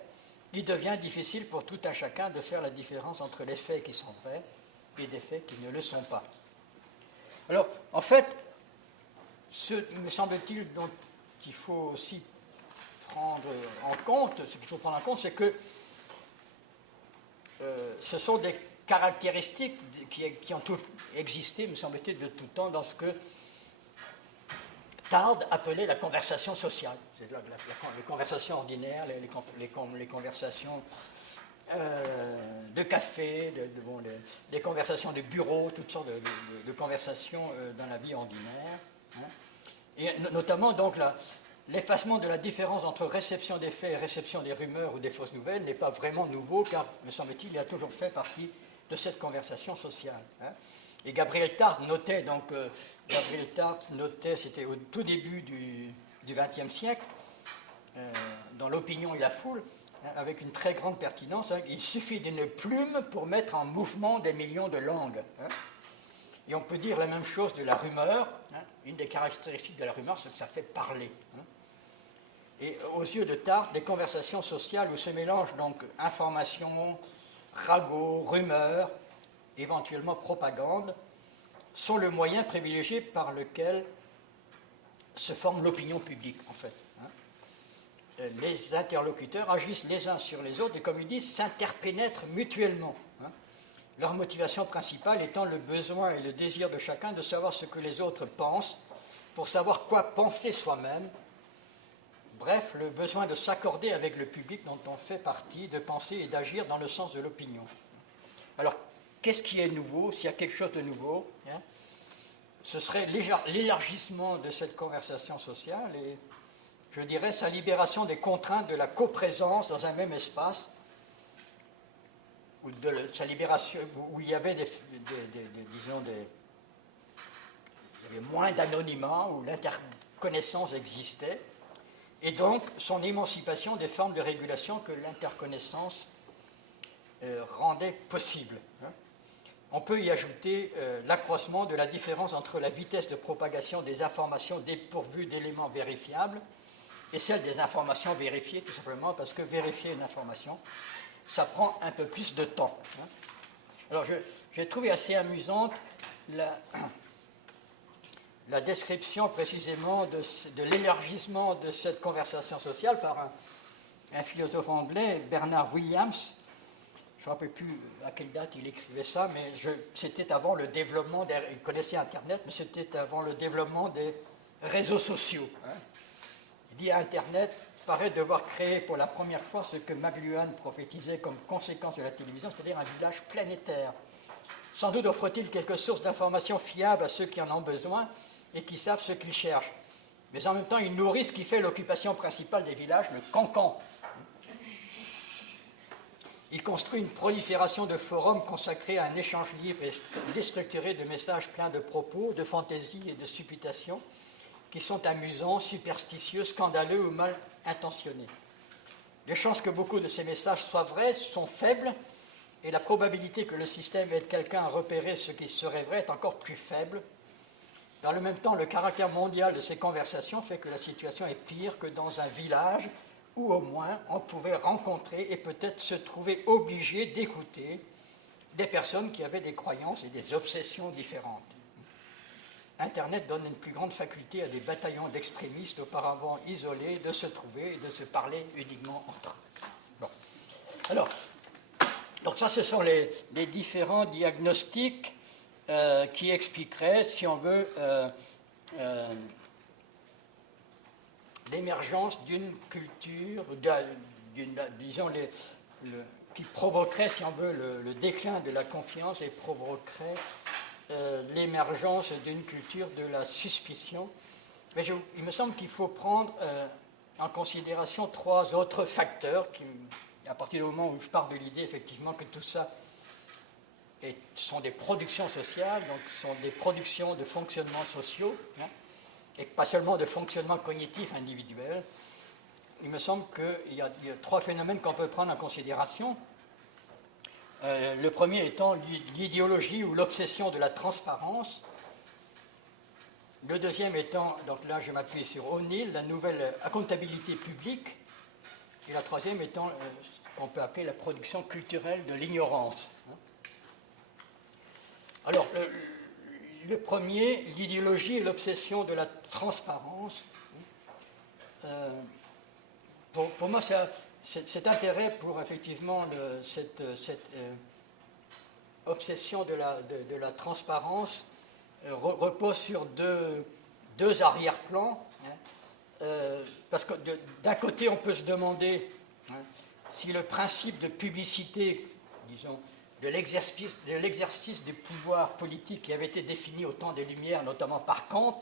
il devient difficile pour tout un chacun de faire la différence entre les faits qui sont vrais et des faits qui ne le sont pas. Alors, en fait, ce me semble-t-il dont il faut aussi prendre en compte, ce qu'il faut prendre en compte, c'est que ce sont des caractéristiques qui ont toutes existé, me semble-t-il, de tout temps dans ce que Tarde appelait la conversation sociale. C'est les conversations ordinaires, les conversations de café, des conversations de bureau, toutes sortes de conversations dans la vie ordinaire. Et notamment, donc, l'effacement de la différence entre réception des faits et réception des rumeurs ou des fausses nouvelles n'est pas vraiment nouveau, car, me semble-t-il, il a toujours fait partie de cette conversation sociale. Et Gabriel Tarde notait, c'était au tout début du XXe siècle, dans l'opinion et la foule, avec une très grande pertinence, il suffit d'une plume pour mettre en mouvement des millions de langues. Et on peut dire la même chose de la rumeur. Une des caractéristiques de la rumeur, c'est que ça fait parler. Et aux yeux de Tarde, des conversations sociales où se mélangent donc information, ragot, rumeur, éventuellement propagande, sont le moyen privilégié par lequel se forme l'opinion publique, en fait. Les interlocuteurs agissent les uns sur les autres et, comme ils disent, s'interpénètrent mutuellement. Leur motivation principale étant le besoin et le désir de chacun de savoir ce que les autres pensent, pour savoir quoi penser soi-même. Bref, le besoin de s'accorder avec le public dont on fait partie, de penser et d'agir dans le sens de l'opinion. Alors, qu'est-ce qui est nouveau? S'il y a quelque chose de nouveau, ce serait l'élargissement de cette conversation sociale et, je dirais, sa libération des contraintes de la coprésence dans un même espace, ou de sa libération où il y avait il y avait moins d'anonymat, où l'interconnaissance existait, et donc son émancipation des formes de régulation que l'interconnaissance rendait possible. On peut y ajouter l'accroissement de la différence entre la vitesse de propagation des informations dépourvues d'éléments vérifiables et celle des informations vérifiées, tout simplement parce que vérifier une information, ça prend un peu plus de temps. Alors, j'ai trouvé assez amusante la description précisément de l'élargissement de cette conversation sociale par un philosophe anglais, Bernard Williams. Je ne me rappelle plus à quelle date il écrivait ça, mais c'était avant le développement, il connaissait Internet, mais c'était avant le développement des réseaux sociaux. Il dit Internet paraît devoir créer pour la première fois ce que McLuhan prophétisait comme conséquence de la télévision, c'est-à-dire un village planétaire. Sans doute offre-t-il quelques sources d'informations fiables à ceux qui en ont besoin et qui savent ce qu'ils cherchent. Mais en même temps, il nourrit ce qui fait l'occupation principale des villages, le cancan. Il construit une prolifération de forums consacrés à un échange libre et déstructuré de messages pleins de propos, de fantaisie et de supputation qui sont amusants, superstitieux, scandaleux ou mal intentionnés. Les chances que beaucoup de ces messages soient vrais sont faibles et la probabilité que le système aide quelqu'un à repérer ce qui serait vrai est encore plus faible. Dans le même temps, le caractère mondial de ces conversations fait que la situation est pire que dans un village où au moins on pouvait rencontrer et peut-être se trouver obligé d'écouter des personnes qui avaient des croyances et des obsessions différentes. Internet donne une plus grande faculté à des bataillons d'extrémistes auparavant isolés de se trouver et de se parler uniquement entre eux. Bon. Alors, donc ça, ce sont les différents diagnostics qui expliquerait, si on veut, l'émergence d'une culture, disons, qui provoquerait, si on veut, le déclin de la confiance et provoquerait l'émergence d'une culture de la suspicion. Mais il me semble qu'il faut prendre en considération 3 autres facteurs, à partir du moment où je pars de l'idée, effectivement, que tout ça sont des productions sociales, donc sont des productions de fonctionnements sociaux, hein, et pas seulement de fonctionnement cognitif individuel. Il me semble qu'il y a 3 phénomènes qu'on peut prendre en considération. Le premier étant l'idéologie ou l'obsession de la transparence. Le deuxième étant, donc là je m'appuie sur O'Neill, la nouvelle accountabilité publique. Et la troisième étant ce qu'on peut appeler la production culturelle de l'ignorance. Alors, le premier, l'idéologie et l'obsession de la transparence. Pour moi, cet intérêt pour effectivement cette obsession de la transparence repose sur deux arrière-plans. Parce que d'un côté, on peut se demander si le principe de publicité, disons, de l'exercice du pouvoir politique qui avait été défini au temps des Lumières, notamment par Kant,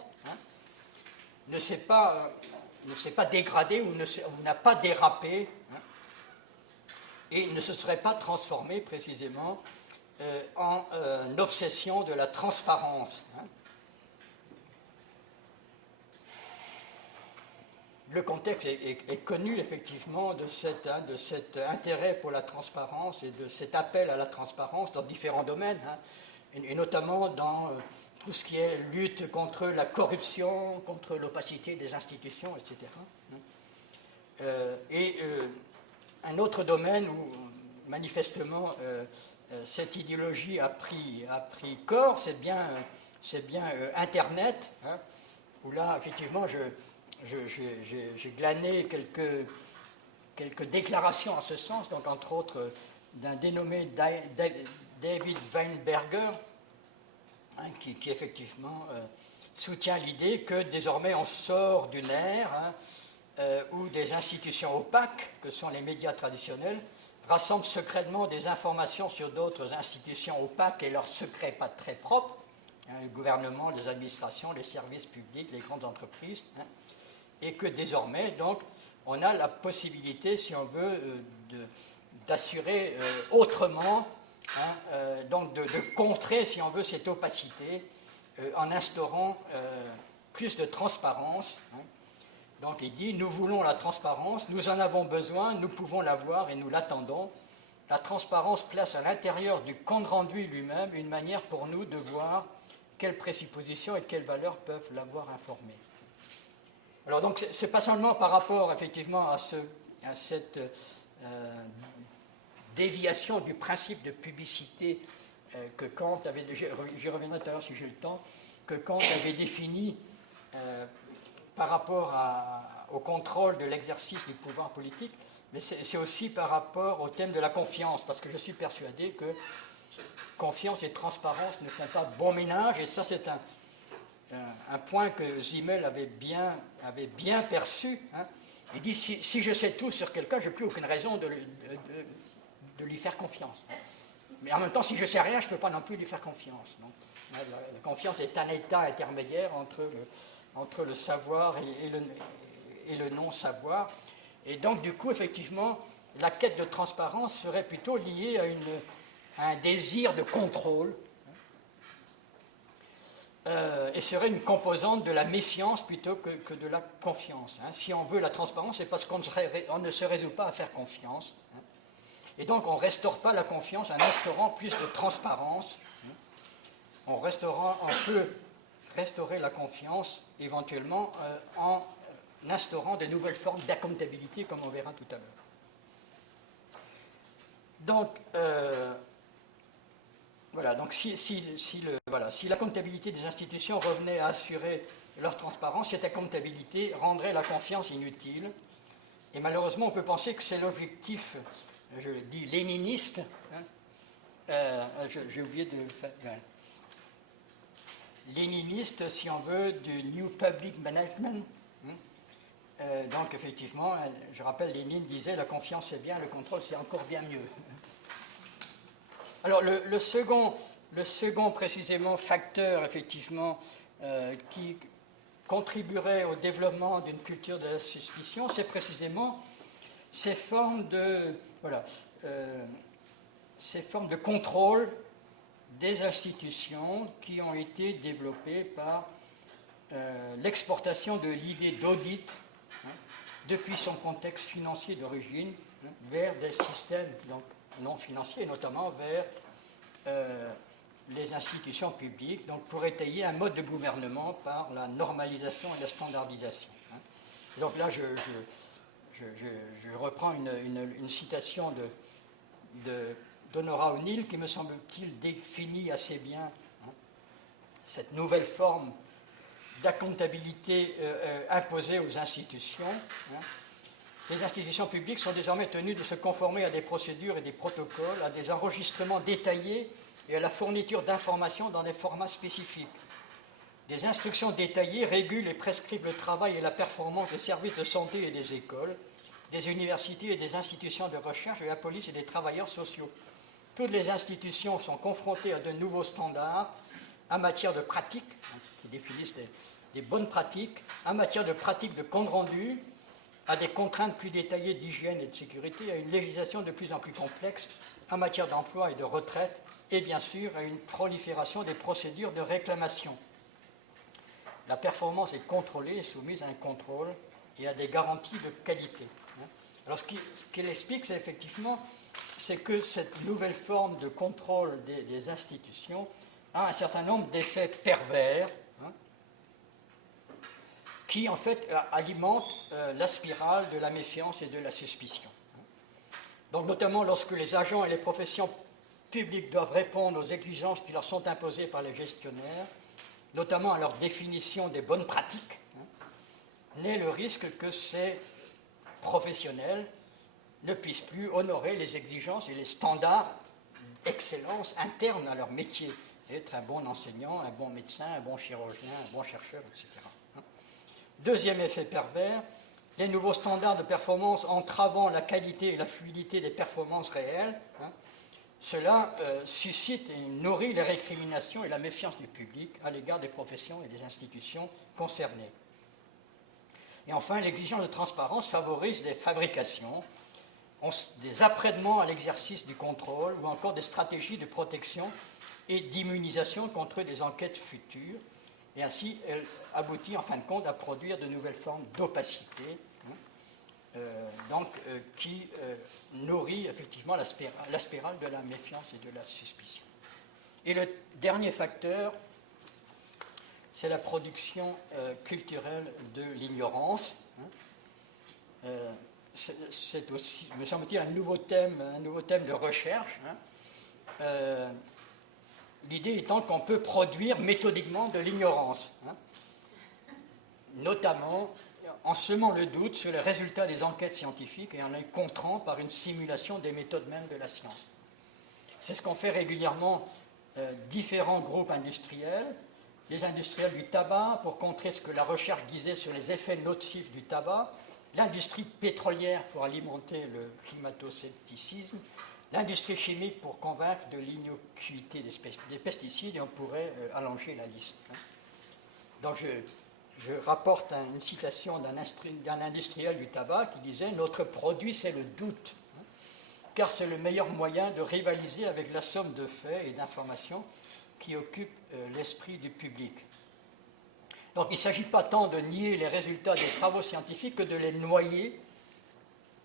ne s'est pas dégradé ou n'a pas dérapé, et ne se serait pas transformé précisément en obsession de la transparence. Le contexte est connu effectivement de cet intérêt pour la transparence et de cet appel à la transparence dans différents domaines, et notamment dans tout ce qui est lutte contre la corruption, contre l'opacité des institutions, etc. Un autre domaine où manifestement cette idéologie a pris corps, c'est bien Internet, où là effectivement j'ai glané quelques déclarations en ce sens, donc entre autres d'un dénommé David Weinberger, qui effectivement soutient l'idée que désormais on sort d'une ère où des institutions opaques, que sont les médias traditionnels, rassemblent secrètement des informations sur d'autres institutions opaques et leurs secrets pas très propres, le gouvernement, les administrations, les services publics, les grandes entreprises, et que désormais, donc, on a la possibilité, si on veut, d'assurer autrement, donc de contrer, si on veut, cette opacité en instaurant plus de transparence. Donc il dit, nous voulons la transparence, nous en avons besoin, nous pouvons l'avoir et nous l'attendons. La transparence place à l'intérieur du compte-rendu lui-même une manière pour nous de voir quelles présuppositions et quelles valeurs peuvent l'avoir informé. Alors donc c'est pas seulement par rapport effectivement à cette déviation du principe de publicité que Kant avait, j'y reviendrai tout à l'heure si j'ai le temps, que Kant avait défini par rapport au contrôle de l'exercice du pouvoir politique, mais c'est aussi par rapport au thème de la confiance, parce que je suis persuadé que confiance et transparence ne font pas bon ménage, et ça c'est un point que Simmel avait bien perçu. Il dit, si je sais tout sur quelqu'un, je n'ai plus aucune raison de lui faire confiance. Mais en même temps, si je ne sais rien, je ne peux pas non plus lui faire confiance. Donc, la confiance est un état intermédiaire entre le savoir et le non-savoir. Et donc, du coup, effectivement, la quête de transparence serait plutôt liée à un désir de contrôle, et serait une composante de la méfiance plutôt que de la confiance. Si on veut la transparence, c'est parce qu'on ne se résout pas à faire confiance. Et donc on ne restaure pas la confiance en instaurant plus de transparence. On peut restaurer la confiance éventuellement en instaurant de nouvelles formes d'accountabilité, comme on verra tout à l'heure. Donc, voilà, donc si la comptabilité des institutions revenait à assurer leur transparence, cette comptabilité rendrait la confiance inutile. Et malheureusement, on peut penser que c'est l'objectif, je le dis, léniniste. J'ai oublié de faire. Ouais. Léniniste, si on veut, du New Public Management. Donc, effectivement, je rappelle, Lénine disait la confiance c'est bien, le contrôle c'est encore bien mieux. Alors, le second précisément facteur, effectivement, qui contribuerait au développement d'une culture de la suspicion, c'est précisément ces formes de contrôle des institutions qui ont été développées par l'exportation de l'idée d'audit depuis son contexte financier d'origine vers des systèmes donc, non financiers, notamment vers les institutions publiques, donc pour étayer un mode de gouvernement par la normalisation et la standardisation. Donc là, je reprends une citation d'Honora O'Neill qui, me semble-t-il, définit assez bien cette nouvelle forme d'accountabilité imposée aux institutions. Les institutions publiques sont désormais tenues de se conformer à des procédures et des protocoles, à des enregistrements détaillés et à la fourniture d'informations dans des formats spécifiques. Des instructions détaillées régulent et prescrivent le travail et la performance des services de santé et des écoles, des universités et des institutions de recherche, de la police et des travailleurs sociaux. Toutes les institutions sont confrontées à de nouveaux standards en matière de pratiques, qui définissent des bonnes pratiques, en matière de pratiques de compte rendu, à des contraintes plus détaillées d'hygiène et de sécurité, à une législation de plus en plus complexe en matière d'emploi et de retraite, et bien sûr à une prolifération des procédures de réclamation. La performance est contrôlée et soumise à un contrôle et à des garanties de qualité. Alors ce qu'il explique, c'est effectivement que cette nouvelle forme de contrôle des institutions a un certain nombre d'effets pervers, qui en fait alimente la spirale de la méfiance et de la suspicion. Donc notamment lorsque les agents et les professions publiques doivent répondre aux exigences qui leur sont imposées par les gestionnaires, notamment à leur définition des bonnes pratiques, naît le risque que ces professionnels ne puissent plus honorer les exigences et les standards d'excellence internes à leur métier, être un bon enseignant, un bon médecin, un bon chirurgien, un bon chercheur, etc. Deuxième effet pervers, les nouveaux standards de performance entravant la qualité et la fluidité des performances réelles, cela suscite et nourrit les récriminations et la méfiance du public à l'égard des professions et des institutions concernées. Et enfin, l'exigence de transparence favorise des fabrications, des apprêtements à l'exercice du contrôle ou encore des stratégies de protection et d'immunisation contre des enquêtes futures. Et ainsi, elle aboutit en fin de compte à produire de nouvelles formes d'opacité, qui nourrit effectivement la spirale de la méfiance et de la suspicion. Et le dernier facteur, c'est la production culturelle de l'ignorance. C'est aussi, me semble-t-il, un nouveau thème de recherche. L'idée étant qu'on peut produire méthodiquement de l'ignorance, notamment en semant le doute sur les résultats des enquêtes scientifiques et en les contrant par une simulation des méthodes mêmes de la science. C'est ce qu'ont fait régulièrement différents groupes industriels, les industriels du tabac pour contrer ce que la recherche disait sur les effets nocifs du tabac, l'industrie pétrolière pour alimenter le climato-scepticisme, l'industrie chimique pour convaincre de l'innocuité des pesticides, et on pourrait allonger la liste. Donc je rapporte une citation d'un industriel du tabac qui disait « Notre produit, c'est le doute. » car c'est le meilleur moyen de rivaliser avec la somme de faits et d'informations qui occupent l'esprit du public. Donc il ne s'agit pas tant de nier les résultats des travaux scientifiques que de les noyer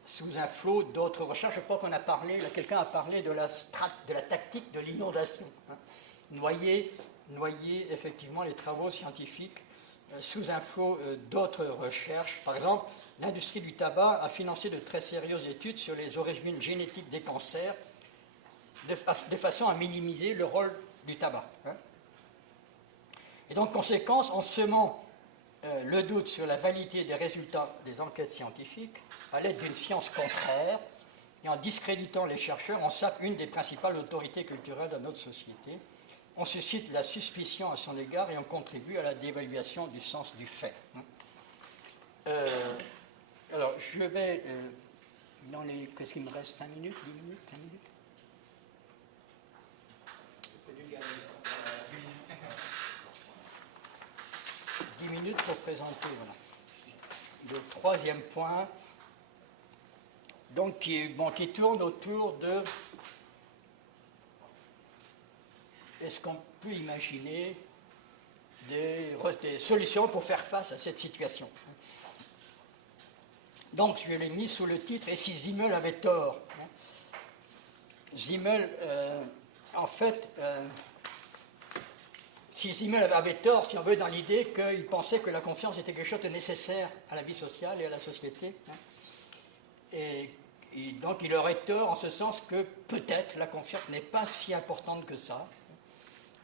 sous un flot d'autres recherches. Je crois qu'on a parlé, là quelqu'un a parlé de la tactique de l'inondation. Hein. Noyer effectivement les travaux scientifiques sous un flot d'autres recherches. Par exemple, l'industrie du tabac a financé de très sérieuses études sur les origines génétiques des cancers de façon à minimiser le rôle du tabac. Hein. Et donc, conséquence, en semant le doute sur la validité des résultats des enquêtes scientifiques à l'aide d'une science contraire et en discréditant les chercheurs, on sape une des principales autorités culturelles de notre société. On suscite la suspicion à son égard et on contribue à la dévaluation du sens du fait. Alors, je vais dans les... Qu'est-ce qu'il me reste 5 minutes 10 minutes 5 minutes C'est du gagné. 10 minutes pour présenter voilà, le troisième point, donc qui tourne autour de est-ce qu'on peut imaginer des solutions pour faire face à cette situation. Donc je l'ai mis sous le titre « Et si Simmel avait tort ?» Simmel, en fait... Si Simmel avait tort, si on veut, dans l'idée qu'il pensait que la confiance était quelque chose de nécessaire à la vie sociale et à la société. Hein. Et donc il aurait tort en ce sens que peut-être la confiance n'est pas si importante que ça.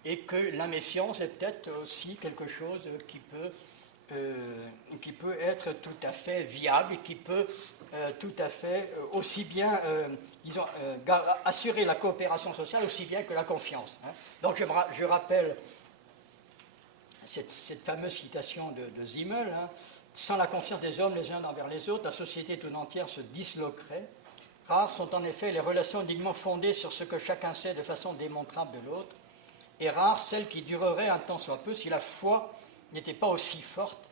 Et que la méfiance est peut-être aussi quelque chose qui peut être tout à fait viable et qui peut tout à fait aussi bien, assurer la coopération sociale aussi bien que la confiance. Hein. Donc je rappelle cette fameuse citation de Simmel, hein, sans la confiance des hommes les uns envers les autres, la société tout entière se disloquerait. Rares sont en effet les relations dignement fondées sur ce que chacun sait de façon démontrable de l'autre, et rares celles qui dureraient un temps soit peu si la foi n'était pas aussi forte,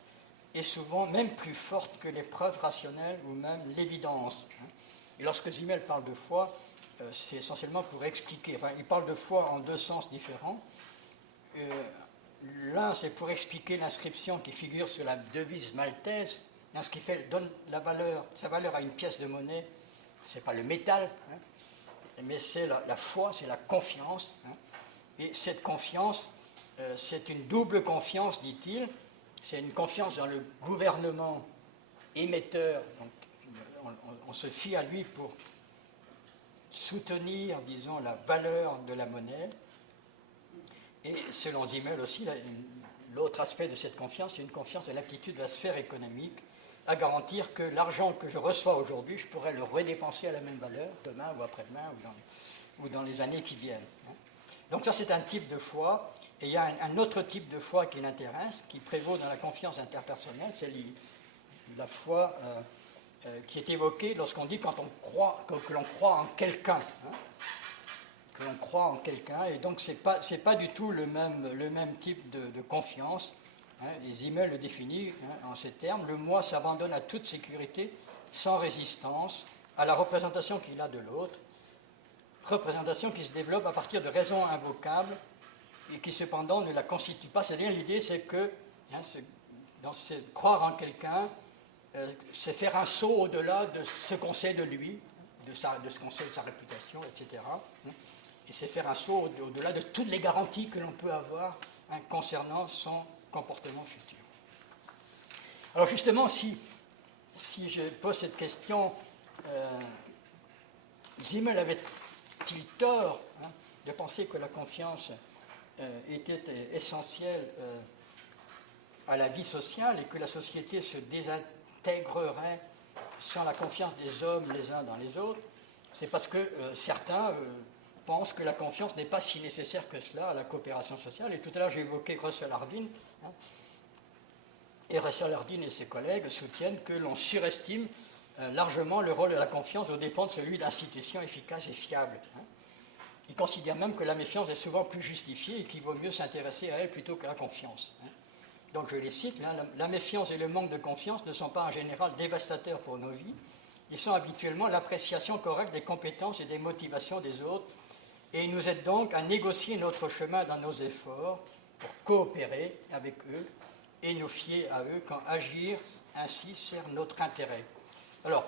et souvent même plus forte que les preuves rationnelles ou même l'évidence. Hein. Et lorsque Simmel parle de foi, c'est essentiellement pour expliquer, enfin il parle de foi en deux sens différents. L'un, c'est pour expliquer l'inscription qui figure sur la devise maltaise, ce qui donne sa valeur à une pièce de monnaie, ce n'est pas le métal, hein, mais c'est la foi, c'est la confiance. Hein. Et cette confiance, c'est une double confiance, dit-il. C'est une confiance dans le gouvernement émetteur, donc on se fie à lui pour soutenir, disons, la valeur de la monnaie. Et selon Simmel aussi, l'autre aspect de cette confiance, c'est une confiance de l'aptitude de la sphère économique à garantir que l'argent que je reçois aujourd'hui, je pourrais le redépenser à la même valeur demain ou après-demain ou dans les années qui viennent. Donc ça, c'est un type de foi. Et il y a un autre type de foi qui l'intéresse, qui prévaut dans la confiance interpersonnelle, c'est la foi qui est évoquée lorsqu'on dit quand on croit, que l'on croit en quelqu'un. Hein, que l'on croit en quelqu'un, et donc c'est pas du tout le même type de confiance. Hein, et Simmel le définit hein, en ces termes: le moi s'abandonne à toute sécurité, sans résistance, à la représentation qu'il a de l'autre, représentation qui se développe à partir de raisons invocables et qui cependant ne la constitue pas. C'est-à-dire l'idée, c'est que croire en quelqu'un, c'est faire un saut au-delà de ce qu'on sait de lui, de ce qu'on sait de sa réputation, etc. Et c'est faire un saut au-delà de toutes les garanties que l'on peut avoir hein, concernant son comportement futur. Alors justement, si je pose cette question, Simmel avait-il tort hein, de penser que la confiance était essentielle à la vie sociale et que la société se désintégrerait sans la confiance des hommes les uns dans les autres? C'est parce que certains pensent que la confiance n'est pas si nécessaire que cela à la coopération sociale. Et tout à l'heure, j'ai évoqué Russell Hardin. Hein, et Russell Hardin et ses collègues soutiennent que l'on surestime largement le rôle de la confiance aux dépens de celui d'institutions efficaces et fiables. Hein. Ils considèrent même que la méfiance est souvent plus justifiée et qu'il vaut mieux s'intéresser à elle plutôt qu'à la confiance. Hein. Donc je les cite, hein, la méfiance et le manque de confiance ne sont pas en général dévastateurs pour nos vies, Ils sont habituellement l'appréciation correcte des compétences et des motivations des autres, et ils nous aident donc à négocier notre chemin dans nos efforts pour coopérer avec eux et nous fier à eux quand agir ainsi sert notre intérêt. Alors,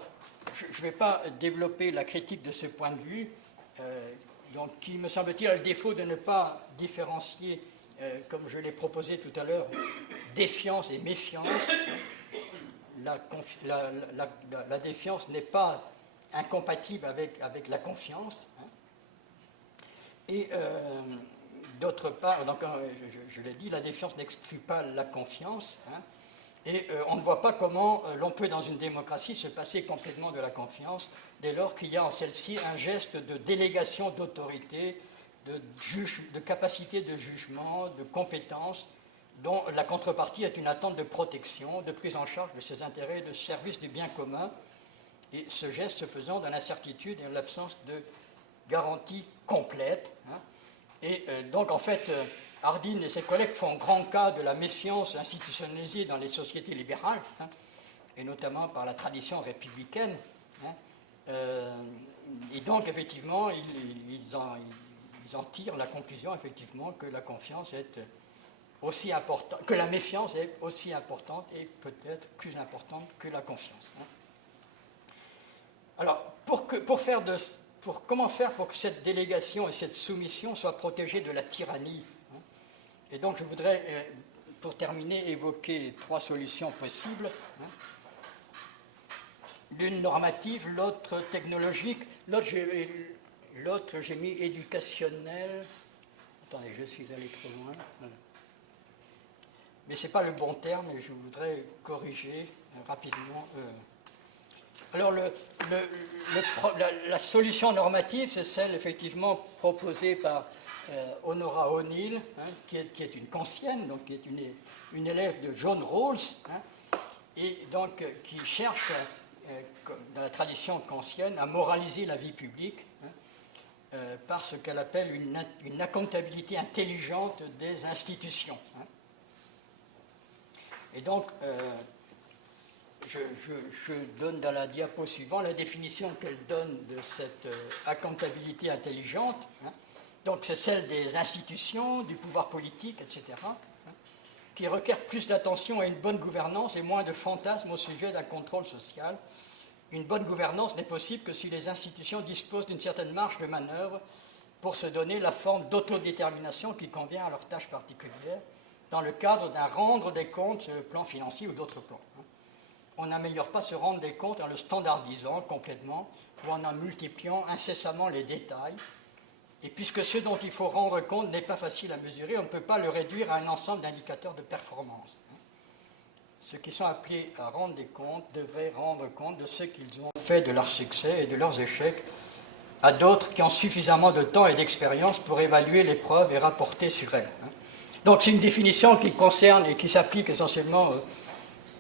je ne vais pas développer la critique de ce point de vue, donc qui me semble-t-il a le défaut de ne pas différencier, comme je l'ai proposé tout à l'heure, défiance et méfiance. La défiance n'est pas incompatible avec la confiance. Hein. Et d'autre part, donc, je l'ai dit, la défiance n'exclut pas la confiance. Hein. Et on ne voit pas comment l'on peut, dans une démocratie, se passer complètement de la confiance dès lors qu'il y a en celle-ci un geste de délégation d'autorité, de capacité de jugement, de compétence, dont la contrepartie est une attente de protection, de prise en charge de ses intérêts, de service du bien commun, et ce geste se faisant dans l'incertitude et en l'absence de garantie complète. Hein. Et donc, en fait, Hardin et ses collègues font grand cas de la méfiance institutionnalisée dans les sociétés libérales, hein, et notamment par la tradition républicaine. Hein. Et donc, effectivement, ils en tirent la conclusion, effectivement, que la confiance est aussi importante, que la méfiance est aussi importante et peut-être plus importante que la confiance. Hein. Alors, comment faire pour que cette délégation et cette soumission soient protégées de la tyrannie? Hein. Et donc, je voudrais, pour terminer, évoquer 3 solutions possibles. Hein. L'une normative, l'autre technologique, l'autre j'ai mis éducationnel. Attendez, je suis allé trop loin. Voilà. Mais ce n'est pas le bon terme et je voudrais corriger rapidement. Alors, la solution normative, c'est celle effectivement proposée par Honora O'Neill, hein, qui est une kantienne, donc qui est une élève de John Rawls, hein, et donc qui cherche, dans la tradition kantienne, à moraliser la vie publique, hein, par ce qu'elle appelle une accountabilité intelligente des institutions. Hein. Et donc, je donne dans la diapo suivante la définition qu'elle donne de cette accountabilité intelligente. Hein. Donc, c'est celle des institutions, du pouvoir politique, etc., hein, qui requiert plus d'attention à une bonne gouvernance et moins de fantasmes au sujet d'un contrôle social. Une bonne gouvernance n'est possible que si les institutions disposent d'une certaine marge de manœuvre pour se donner la forme d'autodétermination qui convient à leurs tâches particulières, dans le cadre d'un rendre des comptes sur le plan financier ou d'autres plans. On n'améliore pas ce rendre des comptes en le standardisant complètement ou en multipliant incessamment les détails. Et puisque ce dont il faut rendre compte n'est pas facile à mesurer, on ne peut pas le réduire à un ensemble d'indicateurs de performance. Ceux qui sont appelés à rendre des comptes devraient rendre compte de ce qu'ils ont fait de leurs succès et de leurs échecs à d'autres qui ont suffisamment de temps et d'expérience pour évaluer les preuves et rapporter sur elles. Donc c'est une définition qui concerne et qui s'applique essentiellement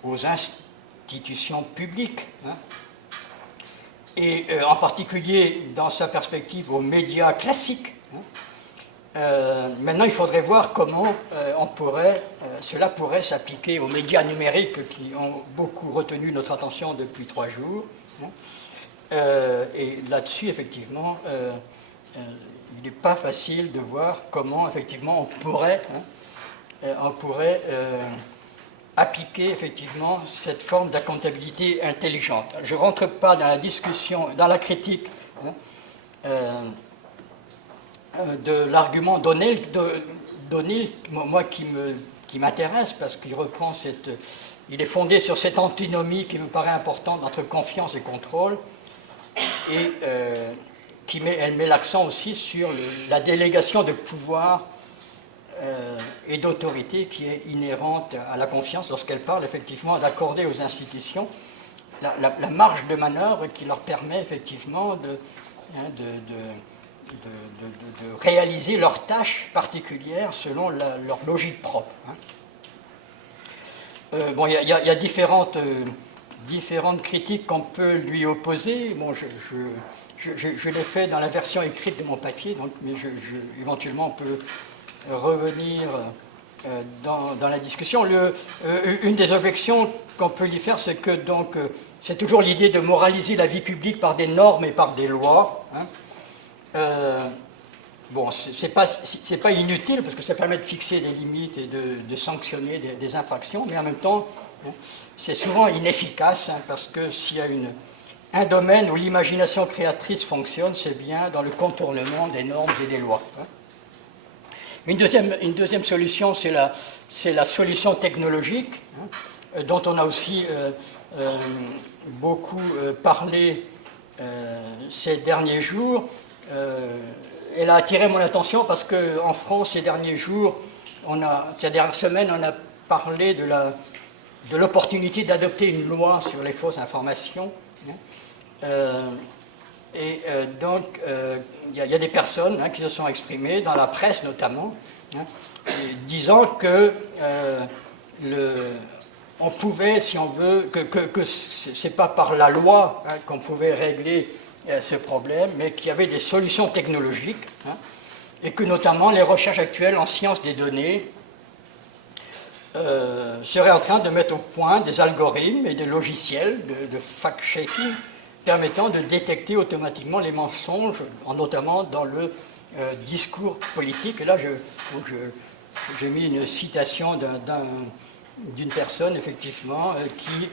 aux institutions publiques, hein, et en particulier dans sa perspective aux médias classiques. Hein. Maintenant, il faudrait voir comment cela pourrait s'appliquer aux médias numériques qui ont beaucoup retenu notre attention depuis 3 jours. Hein. Et là-dessus, effectivement, il n'est pas facile de voir comment, effectivement, on pourrait appliquer, effectivement, cette forme d'accountabilité intelligente. Je ne rentre pas dans la discussion, dans la critique, hein, de l'argument d'O'Neill, moi qui m'intéresse, parce qu'il reprend il est fondé sur cette antinomie qui me paraît importante entre confiance et contrôle, et elle met l'accent aussi sur la délégation de pouvoir et d'autorité qui est inhérente à la confiance lorsqu'elle parle effectivement d'accorder aux institutions la marge de manœuvre qui leur permet effectivement de réaliser leurs tâches particulières selon leur logique propre. Hein. Bon, il y a différentes critiques qu'on peut lui opposer. Bon, je l'ai fait dans la version écrite de mon papier, donc, mais éventuellement on peut revenir dans la discussion. Une des objections qu'on peut y faire, c'est que donc c'est toujours l'idée de moraliser la vie publique par des normes et par des lois. Bon, c'est pas inutile parce que ça permet de fixer des limites et de sanctionner des infractions, mais en même temps, c'est souvent inefficace parce que s'il y a un domaine où l'imagination créatrice fonctionne, c'est bien dans le contournement des normes et des lois. Une deuxième solution, c'est la solution technologique, dont on a aussi beaucoup parlé ces derniers jours. Elle a attiré mon attention parce qu'en France, ces derniers jours, ces dernières semaines, on a parlé de l'opportunité d'adopter une loi sur les fausses informations. Donc, il y a des personnes qui se sont exprimées, dans la presse notamment, disant que on pouvait, si on veut, que ce n'est pas par la loi qu'on pouvait régler ce problème, mais qu'il y avait des solutions technologiques, et que notamment les recherches actuelles en sciences des données seraient en train de mettre au point des algorithmes et des logiciels de fact-checking permettant de détecter automatiquement les mensonges, notamment dans le discours politique. Et là, j'ai mis une citation d'une personne, effectivement, qui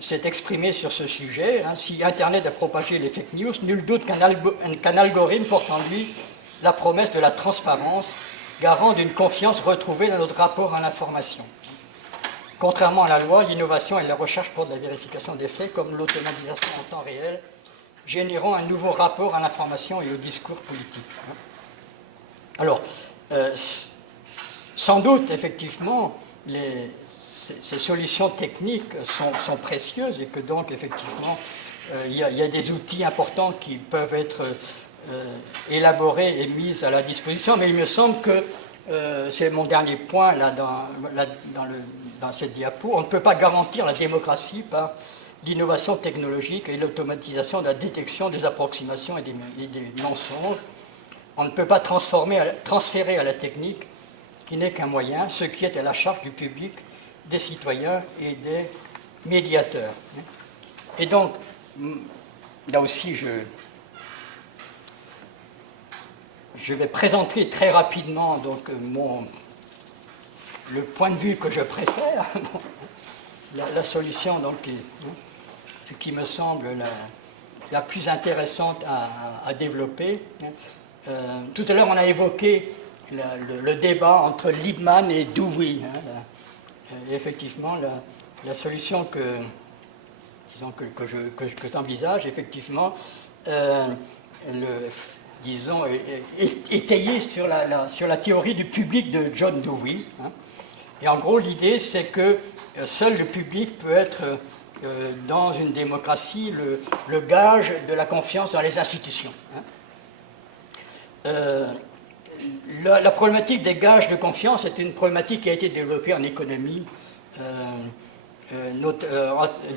s'est exprimée sur ce sujet. Si Internet a propagé les fake news, nul doute qu'un algorithme porte en lui la promesse de la transparence, garant d'une confiance retrouvée dans notre rapport à l'information. Contrairement à la loi, l'innovation et la recherche pour de la vérification des faits, comme l'automatisation en temps réel, généreront un nouveau rapport à l'information et au discours politique. Alors, sans doute, effectivement, ces solutions techniques sont précieuses et que donc, effectivement, il y a des outils importants qui peuvent être élaborés et mis à la disposition, mais il me semble que c'est mon dernier point là, dans cette diapo. On ne peut pas garantir la démocratie par l'innovation technologique et l'automatisation de la détection des approximations et des mensonges. On ne peut pas transférer à la technique, qui n'est qu'un moyen, ce qui est à la charge du public, des citoyens et des médiateurs. Et donc, là aussi, je vais présenter très rapidement donc, le point de vue que je préfère, la solution donc, qui me semble la plus intéressante à développer. Tout à l'heure, on a évoqué le débat entre Liebman et Dewey. Et effectivement, la solution que j'envisage, effectivement, disons, étayée sur la théorie du public de John Dewey. Et en gros, l'idée, c'est que seul le public peut être, dans une démocratie, le gage de la confiance dans les institutions. La problématique des gages de confiance est une problématique qui a été développée en économie,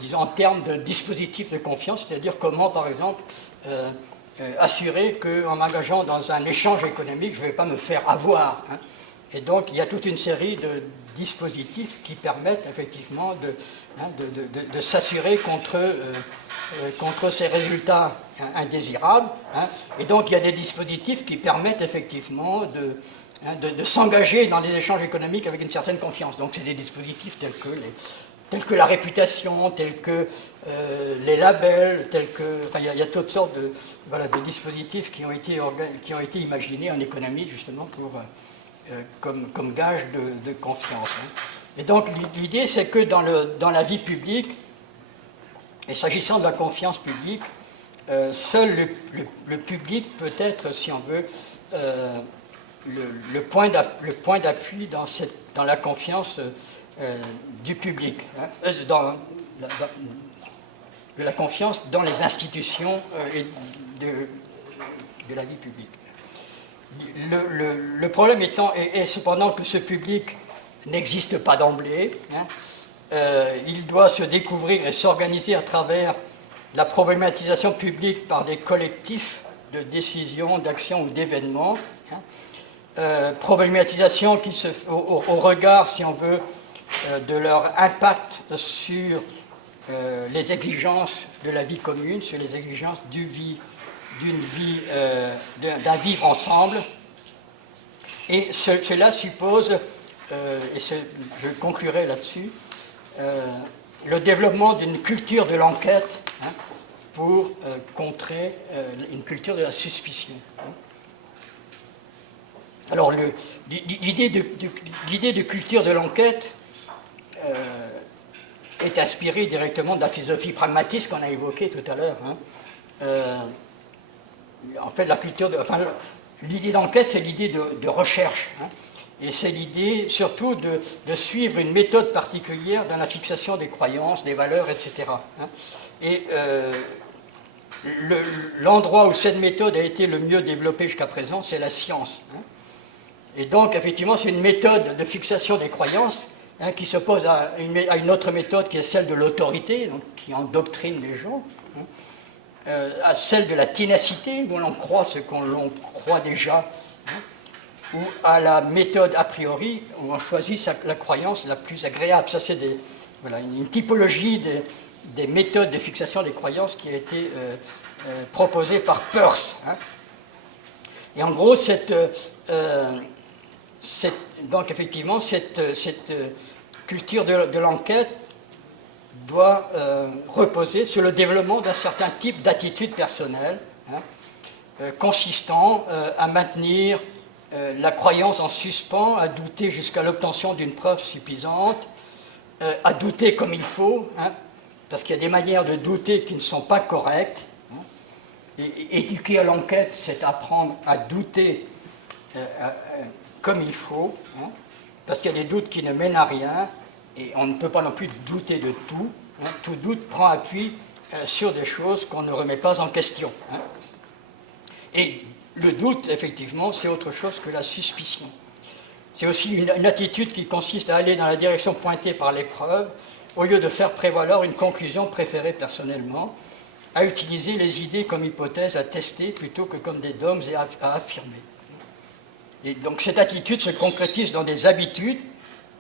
disons en termes de dispositifs de confiance, c'est-à-dire comment, par exemple, assurer qu'en m'engageant dans un échange économique, je ne vais pas me faire avoir. Et donc, il y a toute une série de dispositifs qui permettent effectivement de s'assurer contre ces résultats indésirables. Et donc, il y a des dispositifs qui permettent effectivement de s'engager dans des échanges économiques avec une certaine confiance. Donc, c'est des dispositifs tels que la réputation, tels que les labels, enfin, il y a toutes sortes de dispositifs qui ont été imaginés en économie justement comme gage de confiance. Et donc l'idée, c'est que dans la vie publique, et s'agissant de la confiance publique, seul le public peut être, si on veut, le point d'appui dans la confiance du public, de la confiance dans les institutions de la vie publique. Le problème est cependant que ce public n'existe pas d'emblée. Il doit se découvrir et s'organiser à travers la problématisation publique par des collectifs de décisions, d'actions ou d'événements. problématisation qui se fait au regard, si on veut, de leur impact sur les exigences de la vie commune, sur les exigences d'un vivre ensemble. Et cela suppose, et je conclurai là-dessus, le développement d'une culture de l'enquête, hein, pour contrer une culture de la suspicion. Hein. Alors, l'idée de culture de l'enquête est inspirée directement de la philosophie pragmatiste qu'on a évoquée tout à l'heure. Hein. En fait, l'idée d'enquête, c'est l'idée de recherche. Hein. Et c'est l'idée surtout de suivre une méthode particulière dans la fixation des croyances, des valeurs, etc. Hein. Et l'endroit où cette méthode a été le mieux développée jusqu'à présent, c'est la science. Hein. Et donc, effectivement, c'est une méthode de fixation des croyances, hein, qui s'oppose à une autre méthode qui est celle de l'autorité, qui endoctrine les gens, hein, à celle de la ténacité, où l'on croit ce qu'on croit déjà, hein, ou à la méthode a priori, où on choisit la croyance la plus agréable. Ça, c'est une typologie des méthodes de fixation des croyances qui a été proposée par Peirce. Hein. Et en gros, donc effectivement, cette culture de l'enquête doit reposer sur le développement d'un certain type d'attitude personnelle, hein, consistant à maintenir la croyance en suspens, à douter jusqu'à l'obtention d'une preuve suffisante, à douter comme il faut, hein, parce qu'il y a des manières de douter qui ne sont pas correctes. Hein, et éduquer à l'enquête, c'est apprendre à douter comme il faut, hein, parce qu'il y a des doutes qui ne mènent à rien, et on ne peut pas non plus douter de tout. Hein, tout doute prend appui sur des choses qu'on ne remet pas en question. Hein. Et le doute, effectivement, c'est autre chose que la suspicion. C'est aussi une attitude qui consiste à aller dans la direction pointée par l'épreuve, au lieu de faire prévaloir une conclusion préférée personnellement, à utiliser les idées comme hypothèses à tester plutôt que comme des dogmes à affirmer. Et donc cette attitude se concrétise dans des habitudes,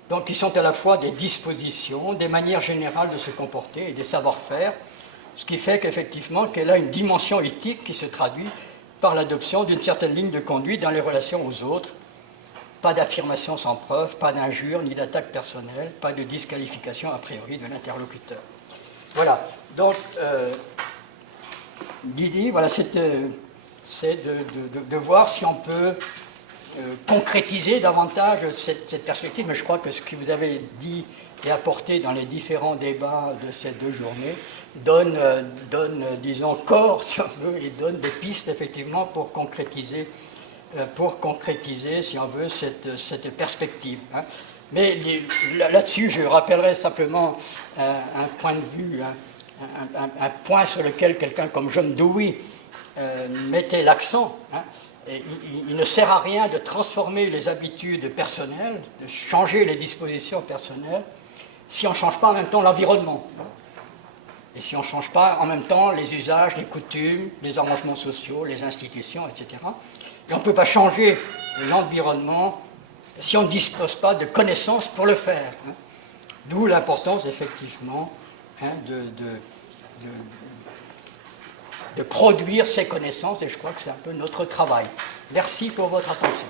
donc, qui sont à la fois des dispositions, des manières générales de se comporter et des savoir-faire, ce qui fait qu'effectivement qu'elle a une dimension éthique qui se traduit par l'adoption d'une certaine ligne de conduite dans les relations aux autres. Pas d'affirmation sans preuve, pas d'injure ni d'attaque personnelle, pas de disqualification a priori de l'interlocuteur. Voilà, donc l'idée, voilà, c'est de voir si on peut concrétiser davantage cette perspective, mais je crois que ce que vous avez dit et apporté dans les différents débats de ces 2 journées donne, disons, corps, si on veut, et donne des pistes, effectivement, pour concrétiser, si on veut, cette perspective. Hein. Mais là-dessus, je rappellerai simplement un point de vue, un point sur lequel quelqu'un comme John Dewey mettait l'accent. Hein. Il ne sert à rien de transformer les habitudes personnelles, de changer les dispositions personnelles, si on ne change pas en même temps l'environnement. Et si on ne change pas en même temps les usages, les coutumes, les arrangements sociaux, les institutions, etc. Et on ne peut pas changer l'environnement si on ne dispose pas de connaissances pour le faire. Hein. D'où l'importance, effectivement, hein, de produire ces connaissances, et je crois que c'est un peu notre travail. Merci pour votre attention.